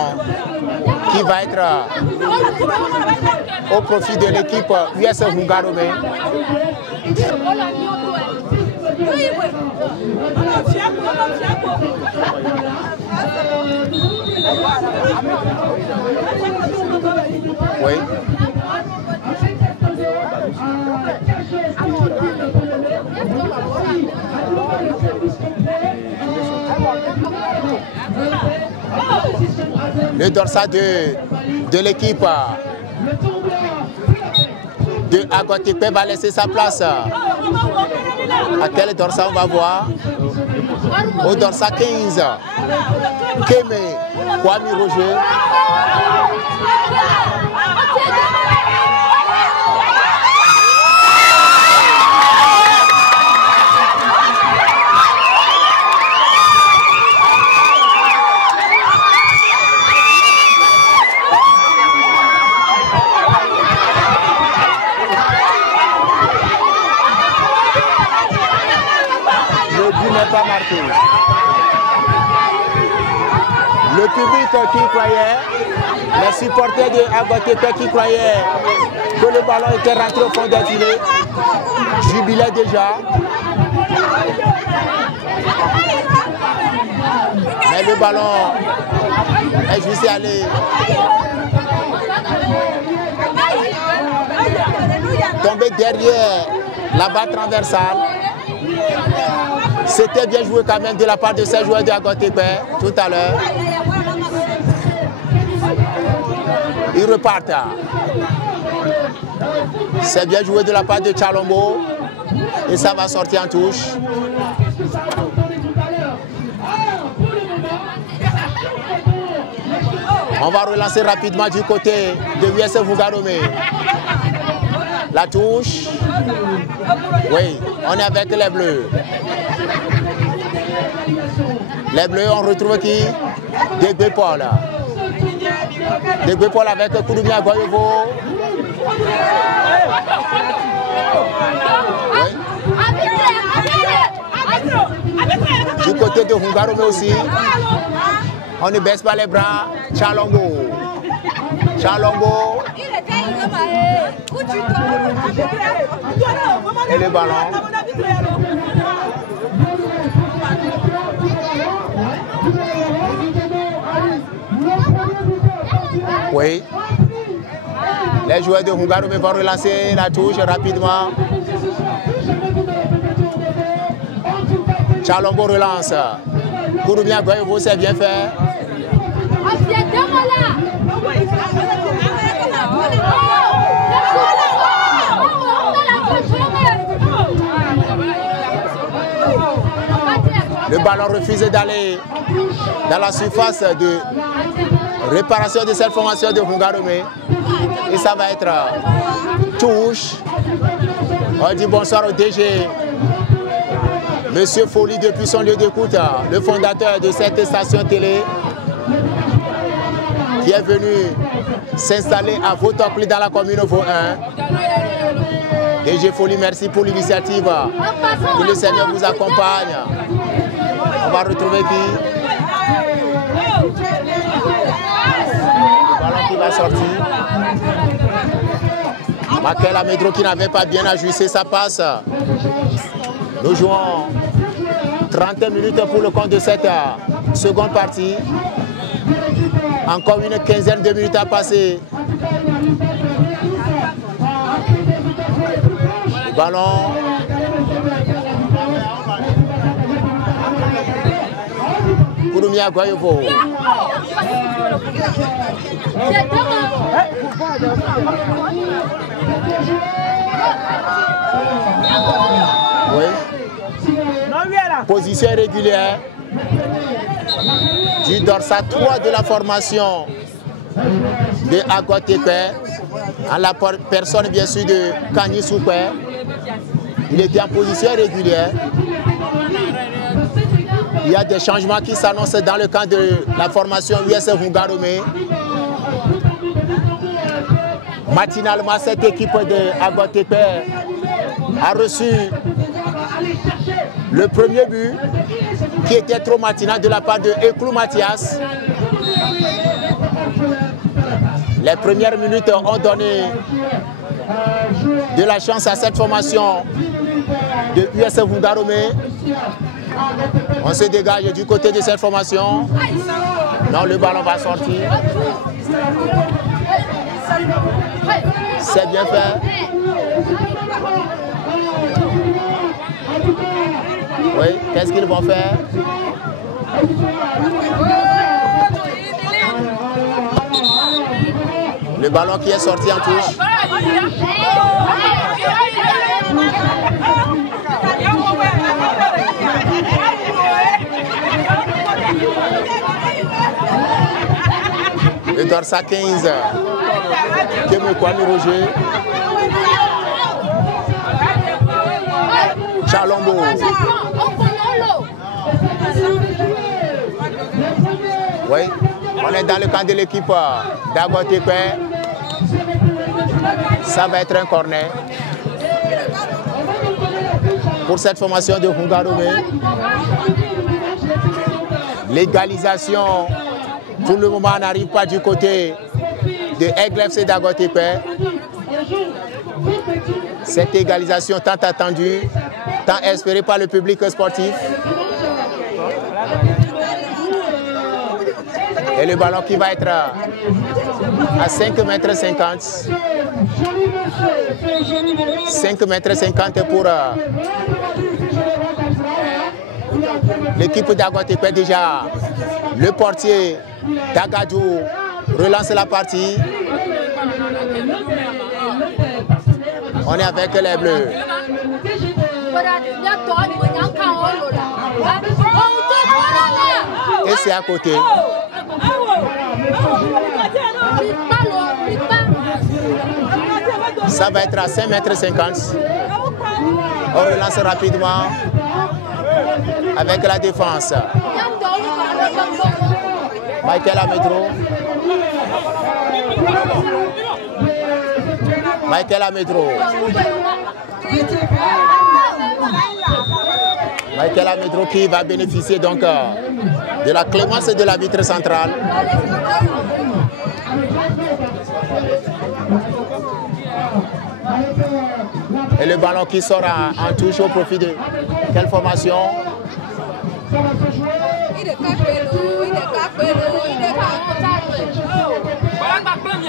qui va être au profit de l'équipe US Hungaromé. Oui. Le dorsal de l'équipe de Agotepe va laisser sa place. À quel dorsal on va voir? Au dorsal 15. Kémé Kwame Roger. Pas marqué. Le public qui croyait, les supporters de Agotepe qui croyaient que le ballon était rentré au fond des filets, jubilaient déjà. Mais le ballon est juste allé tomber derrière la barre transversale. C'était bien joué quand même de la part de ces joueurs de Agotebe tout à l'heure. Ils repartent. C'est bien joué de la part de Chalombo. Et ça va sortir en touche. On va relancer rapidement du côté de USF Ougarome. La touche. Oui, on est avec les Bleus. Les Bleus, on retrouve qui? Degbe Paul. Degbe Paul avec Koudoumia Goyovo. Oui. Du côté de Ougarome aussi. On ne baisse pas les bras. Chalombo. Chalombo. Et le ballon. Oui. Les joueurs de Ougarome vont relancer la touche rapidement. Chalombo relance. Koudoumia Goyovo, c'est bien fait. Le ballon refuse d'aller dans la surface de réparation de cette formation de Ougarome. Et ça va être touche. On dit bonsoir au DG. Monsieur Folly depuis son lieu d'écoute, le fondateur de cette station télé qui est venu s'installer à Votokli dans la commune Vaux 1. DG Folly, merci pour l'initiative. Que le Seigneur vous accompagne. On va retrouver qui? Le ballon qui va sortir. Makel Amedro qui n'avait pas bien ajusté sa passe. Nous jouons 30 minutes pour le compte de cette seconde partie. Encore une quinzaine de minutes à passer. Ballon. Koudoumia Goyovo. Oui. Position régulière du dorsal 3 de la formation de Agotebe, en la personne bien sûr de Kani Soupe. Il était en position régulière. Il y a des changements qui s'annoncent dans le camp de la formation USF Ougarome. Matinalement, cette équipe de Agotebe a reçu le premier but qui était trop matinal de la part de Eklou Mathias. Les premières minutes ont donné de la chance à cette formation de USF Ougarome. On se dégage du côté de cette formation. Non, le ballon va sortir. C'est bien fait. Oui, qu'est-ce qu'ils vont faire? Le ballon qui est sorti en touche. Le dorsal 15. Kemekwani Roger. Chalombo. Oui, on est dans le camp de l'équipe d'Agotebe. Ça va être un corner pour cette formation de Ougarome. L'égalisation, pour le moment, n'arrive pas du côté de Aigle FC d'Agotebe. Cette égalisation tant attendue, tant espérée par le public sportif. Et le ballon qui va être à 5,50 m. 5,50 m pour l'équipe d'Agotepe déjà. Le portier Dagadou relance la partie. On est avec les Bleus. Et c'est à côté. Ça va être à 5,50 m. On relance rapidement avec la défense. Michael Amedro. Michael Amedro. Michael Amedro qui va bénéficier donc de la clémence de l'arbitre central. Et le ballon qui sort en touche au profit de quelle formation?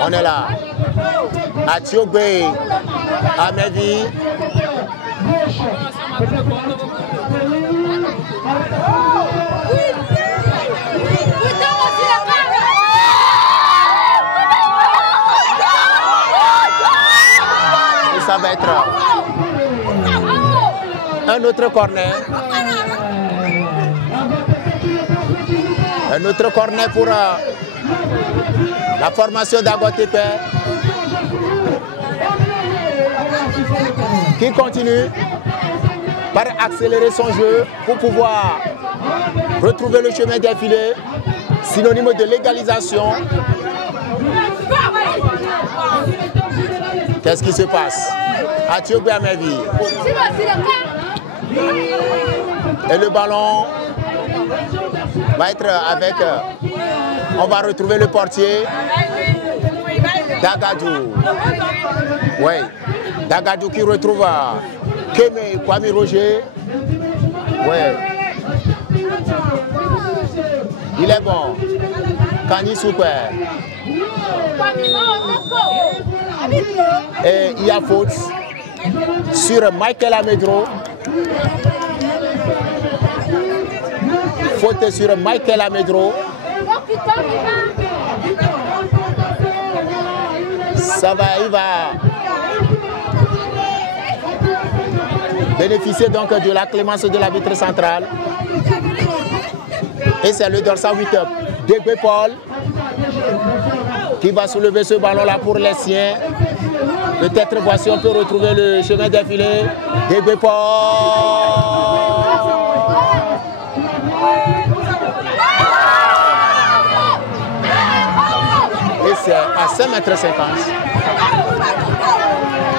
On est là. Athiogbe, Amevi. Et ça va être un autre corner. Un autre corner pour la formation d'Agotepe qui continue par accélérer son jeu pour pouvoir retrouver le chemin des filets, synonyme de légalisation. Qu'est-ce qui se passe? Athiogbe Amevi. Et le ballon va être avec... on va retrouver le portier Dagadou. Oui, Dagadou qui retrouve Keme Kwame Roger. Oui. Il est bon. Kani Super. Et il y a faute sur Michael Amedro. Faute sur Michael Amedro. Ça va, il va bénéficier donc de la clémence de l'arbitre central. Et c'est le dorsal 8 Degbe Paul qui va soulever ce ballon-là pour les siens. Peut-être voici on peut retrouver le chemin des filets. Degbe Paul. Et c'est à 5,50 m.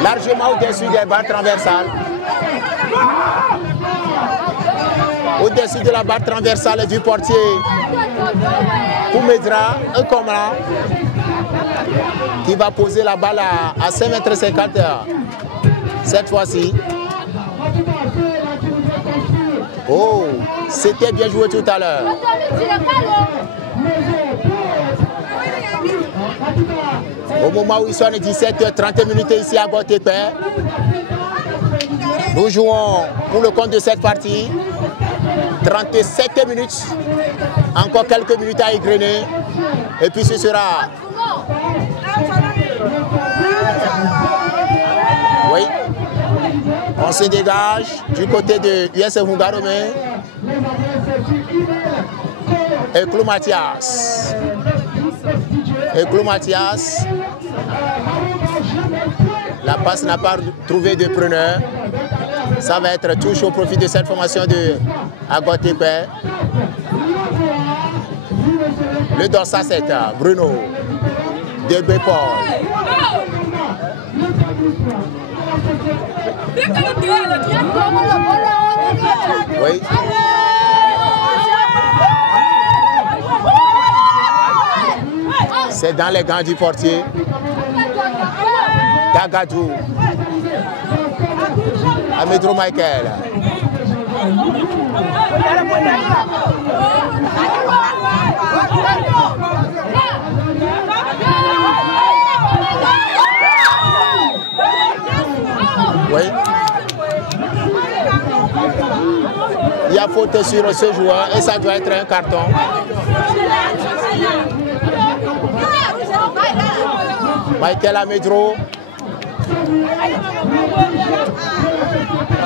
Largement au-dessus des barres transversales. Au-dessus de la barre transversale du portier Koumedra, un Komra, qui va poser la balle à 5,50 m cette fois-ci. Oh, c'était bien joué tout à l'heure. Au moment où il sonne 17h30 ici à Agotepe, nous jouons pour le compte de cette partie 37 minutes, encore quelques minutes à égrener, et puis ce sera... Oui, on se dégage du côté de US Hungarome et Clou Mathias. Et Clou Mathias, la passe n'a pas trouvé de preneur. Ça va être touche au profit de cette formation de Agotepe. Le dorsal 7, Bruno Degbe Paul. Oui. C'est dans les gants du portier. Dagadou. Amedro Michael. Oui. Il y a faute sur ce joueur et ça doit être un carton. Michael Amedro.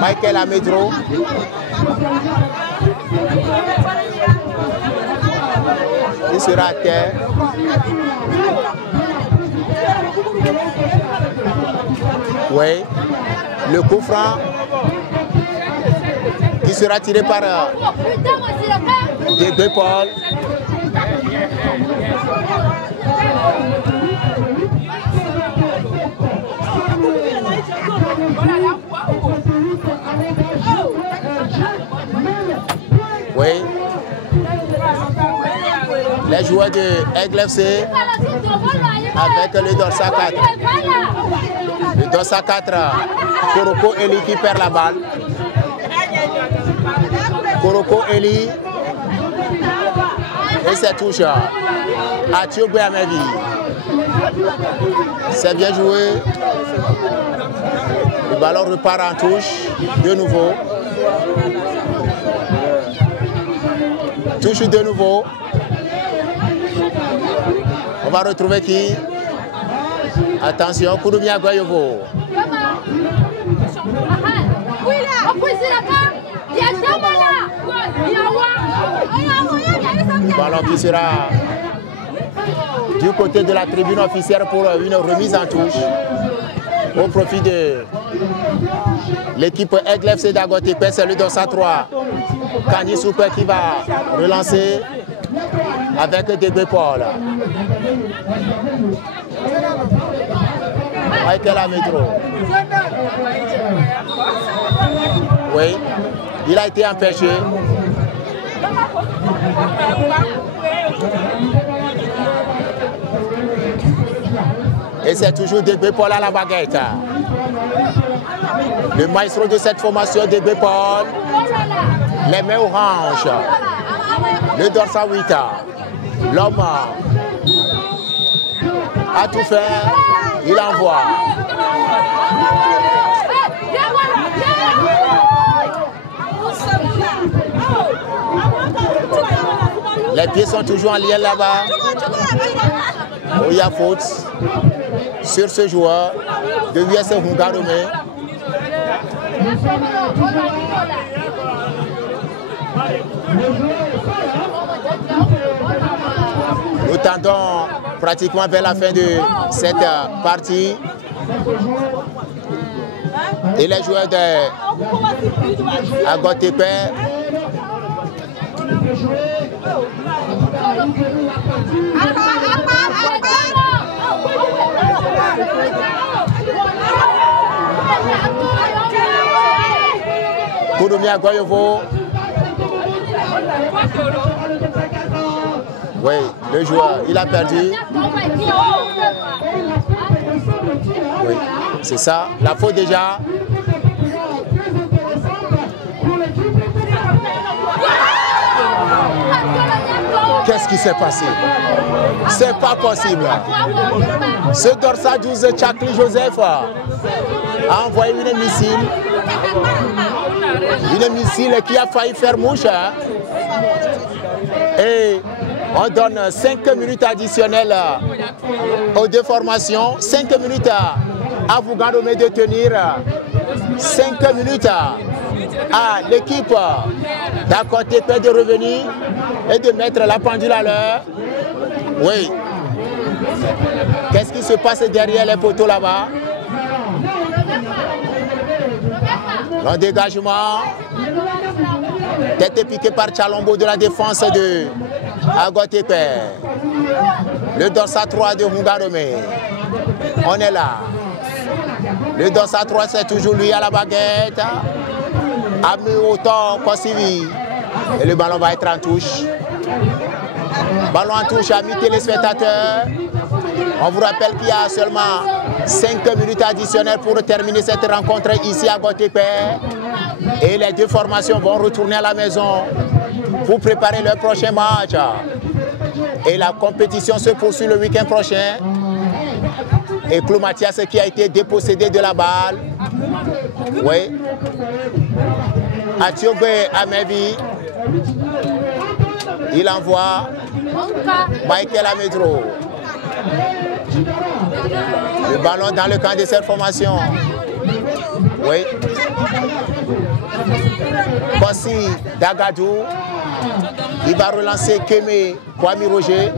Michael Amedro. Il sera à terre. Oui. Le coup franc qui sera tiré par De Paul. Oui. Les joueurs de Aigle FC avec le dorsal 4. Le dorsal 4, Koroko Eli qui perd la balle. Koroko Eli. Et c'est touche à Thiogbe Amevi. C'est bien joué. Le ballon repart en touche de nouveau. Touche de nouveau. On va retrouver qui? Attention, Koudoumia Goyovo. Ballon qui sera du côté de la tribune officielle pour une remise en touche au profit de l'équipe Aigle FC d'Agotepe. C'est le dossard 3. Kanye Souper qui va relancer avec Debe Paul. Michael Amedro. Oui, il a été empêché. Et c'est toujours Debe Paul à la baguette. Le maestro de cette formation, Debe Paul. Les mains oranges. Le dorsal 8. L'homme a tout fait. Il envoie. Les pieds sont toujours en lien là-bas. Oh, il y a faute sur ce joueur de l'US Hungarome. Nous tendons pratiquement vers la fin de cette partie. Et les joueurs de Agotepe Koudoumia Goyovo. Oui, le joueur, il a perdu. Oui, c'est ça. La faute déjà. Qu'est-ce qui s'est passé? C'est pas possible. Ce dorsal 12 Chakli Joseph a envoyé une missile. Une missile qui a failli faire mouche. Et on donne 5 minutes additionnelles aux deux formations. 5 minutes à Vougandomé de tenir. 5 minutes à l'équipe d'Agotepe de revenir et de mettre la pendule à l'heure. Oui. Qu'est-ce qui se passe derrière les poteaux là-bas? Le dégagement. Tête piquée par Chalombo de la défense de Agotepe. Le dossard 3 de Hungarome. On est là. Le dossard 3, c'est toujours lui à la baguette. Ami autant Kosivi. Et le ballon va être en touche. Ballon en touche, amis téléspectateurs. On vous rappelle qu'il y a seulement 5 minutes additionnelles pour terminer cette rencontre ici à Agotepe. Et les deux formations vont retourner à la maison pour préparer leur prochain match. Et la compétition se poursuit le week-end prochain. Et Claude Mathias qui a été dépossédé de la balle. Oui. Thiogbe Amevi Il envoie Michael Amedro. Le ballon dans le camp de cette formation. Oui. Voici Dagadou. Il va relancer Kémé Kwame Roger.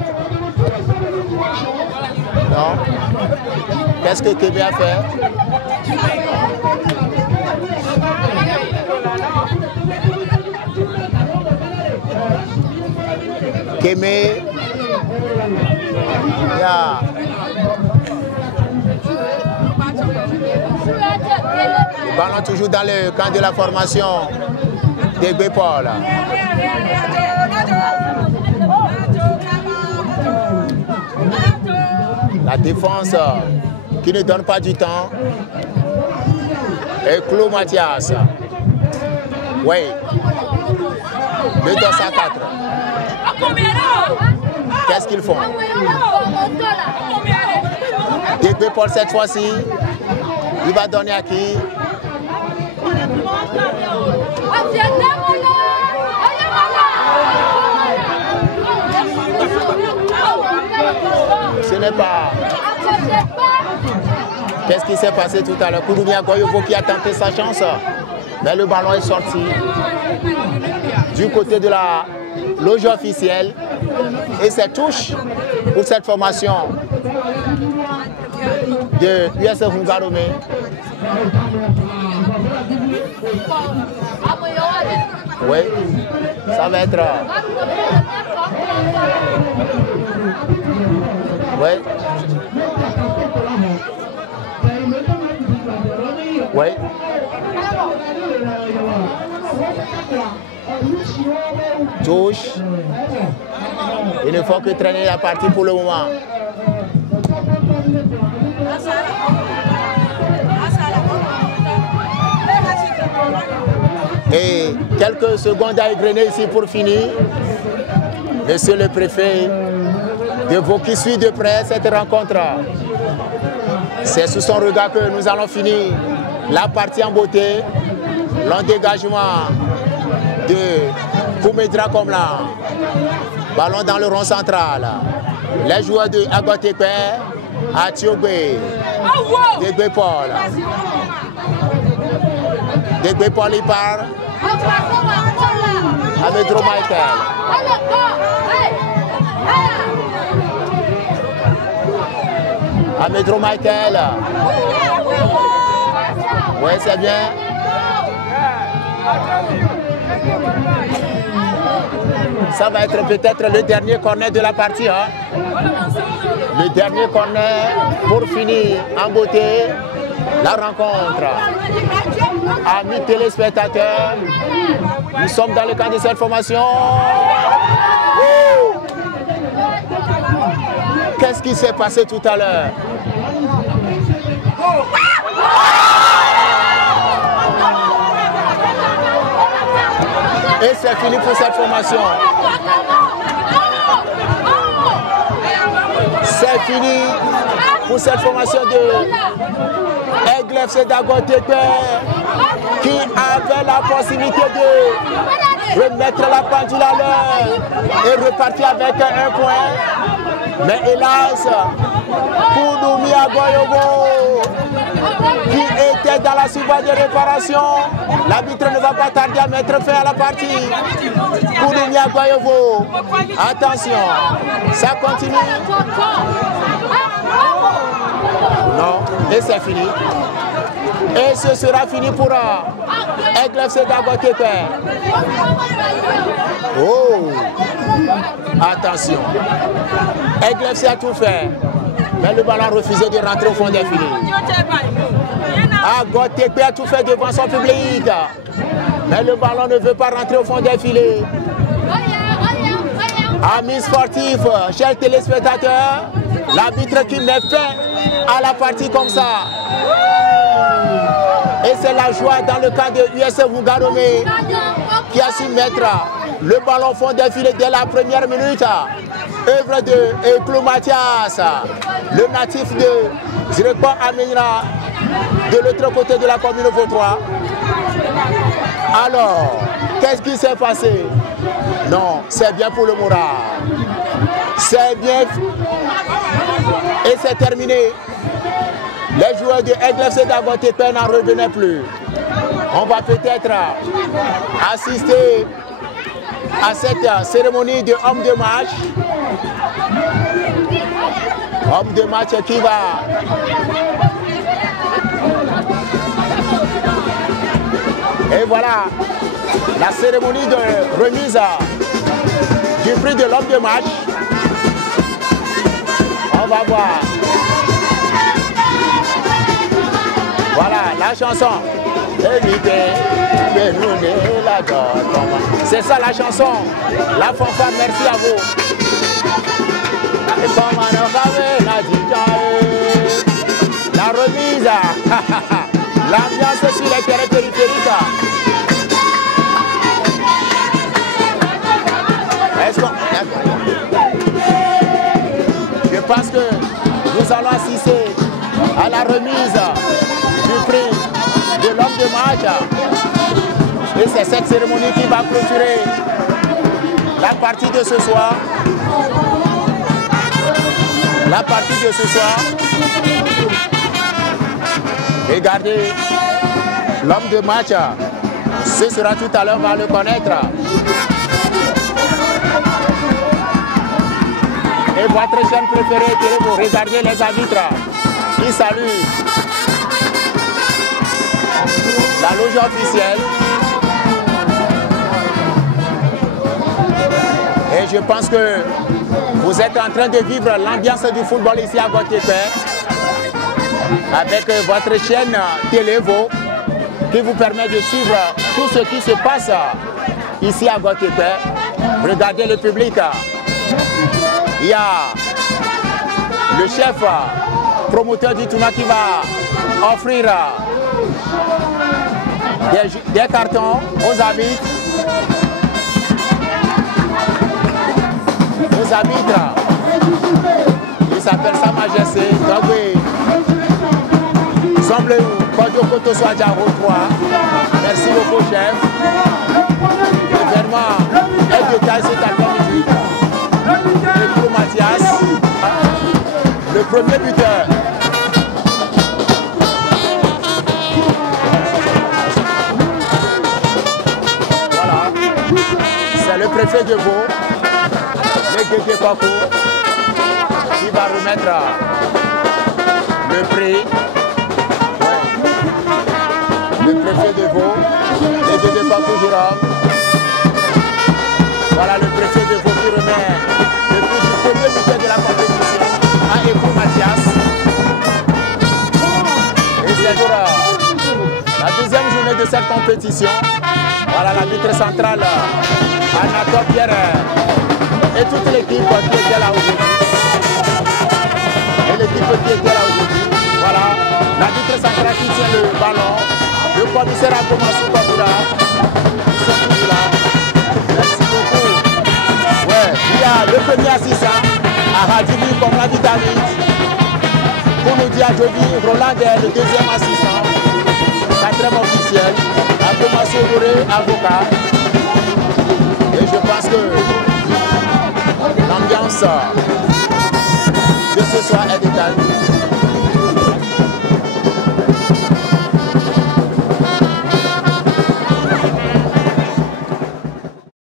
Non. Qu'est-ce que Kémé a fait? Kémé. Yeah. Ballon toujours dans le camp de la formation de Paul. La défense qui ne donne pas du temps. Et Claude Mathias. Oui. Le dos à 4. Qu'est-ce qu'ils font? Dégbe Paul cette fois-ci. Il va donner à qui? Ce n'est pas... Qu'est-ce qui s'est passé tout à l'heure? Koudoumia Goyovo qui a tenté sa chance, mais le ballon est sorti du côté de la loge officielle. Et c'est touche pour cette formation de USF Hungarome. Oui, ça va être... Oui. Oui. Touche. Il ne faut que traîner la partie pour le moment. Et quelques secondes à égrener ici pour finir. Monsieur le préfet de Vaud qui suit de près cette rencontre. C'est sous son regard que nous allons finir la partie en beauté. Long dégagement de Koumedra Komla. Ballon dans le rond central. Les joueurs de Agotepe, Atiogbe, Degbe Paul. Degbe Paul y part. Amedro Michael. Amedro Michael. Oui, c'est bien. Ça va être peut-être le dernier corner de la partie. Hein? Le dernier corner pour finir en beauté la rencontre. Amis téléspectateurs, nous sommes dans le cadre de cette formation. Qu'est-ce qui s'est passé tout à l'heure? Et c'est fini pour cette formation. C'est fini pour cette formation de Aigle FC d'Agotepe qui avait la possibilité de remettre la pendule à l'heure et repartir avec un point. Mais hélas, Koudoumia Goyovo qui était dans la suite de réparation, l'arbitre ne va pas tarder à mettre fin à la partie. Koudoumia Goyovo, attention, ça continue. Non, et c'est fini. Et ce sera fini pour Aigle FC d'Agotepe. Oh, attention. Aigle FC a tout fait. Mais le ballon a refusé de rentrer au fond des filets. Agotepe a tout fait devant son public. Mais le ballon ne veut pas rentrer au fond des filets. Amis sportifs, chers téléspectateurs, l'arbitre qui met fin à la partie comme ça. Et c'est la joie dans le cas de USF Hungarome qui a su mettre le ballon au fond des filets dès la première minute. Œuvre de Claude Mathias, le natif de Zirekwa Amenra, de l'autre côté de la commune Vautois. Alors, qu'est-ce qui s'est passé? Non, c'est bien pour le moral. C'est bien. Et c'est terminé. Les joueurs de Aigle FC d'Agotepe n'en revenaient plus. On va peut-être assister à cette cérémonie de homme de match. Homme de match qui va et voilà la cérémonie de remise du prix de l'homme de match. On va voir. Voilà la chanson. C'est ça la chanson. La fanfare, merci à vous. La remise. L'ambiance sur les terrains périphériques. Est-ce qu'on... Je pense que nous allons assister à la remise du prix de l'homme de match. Et c'est cette cérémonie qui va clôturer la partie de ce soir. La partie de ce soir. Regardez, l'homme de match, ce sera tout à l'heure, on va le connaître. Et votre chaîne préférée, vous regardez les arbitres qui saluent la loge officielle. Et je pense que vous êtes en train de vivre l'ambiance du football ici à Agotepe avec votre chaîne Télévo qui vous permet de suivre tout ce qui se passe ici à Agotepe. Regardez le public. Il y a le chef promoteur du tournoi qui va offrir des cartons aux arbitres. Aux arbitres. Il s'appelle Sa Majesté Togbe Somble Kodjo Kotoso Adjaro 3. Merci beaucoup, chef. Vraiment, un détail cet après-midi. Et pour Mathias, le premier buteur. Voilà. C'est le préfet de Vaud, le Guégué Paco, qui va remettre le prix. Le préfet de Vaud, le Guégué Paco Jérôme. Voilà le préfet de Vaud qui remet le prix du premier buteur de la compétition à Écoute Mathias. Et c'est pour la deuxième journée de cette compétition. Voilà l'arbitre central, Anatole Pierre et toute l'équipe qui était là aujourd'hui. Et l'équipe qui était là aujourd'hui. Voilà, l'arbitre central qui tient le ballon, le commissaire Akomasu Baboura. Ils sont tous là. Merci beaucoup. Ouais, il y a le premier assistant, Aradibi, comme l'a dit David. Pour nous dire aujourd'hui, Roland est le deuxième assistant, quatrième officiel, Akomasu Baboura, avocat. Et je pense que l'ambiance de ce soir est détaillée.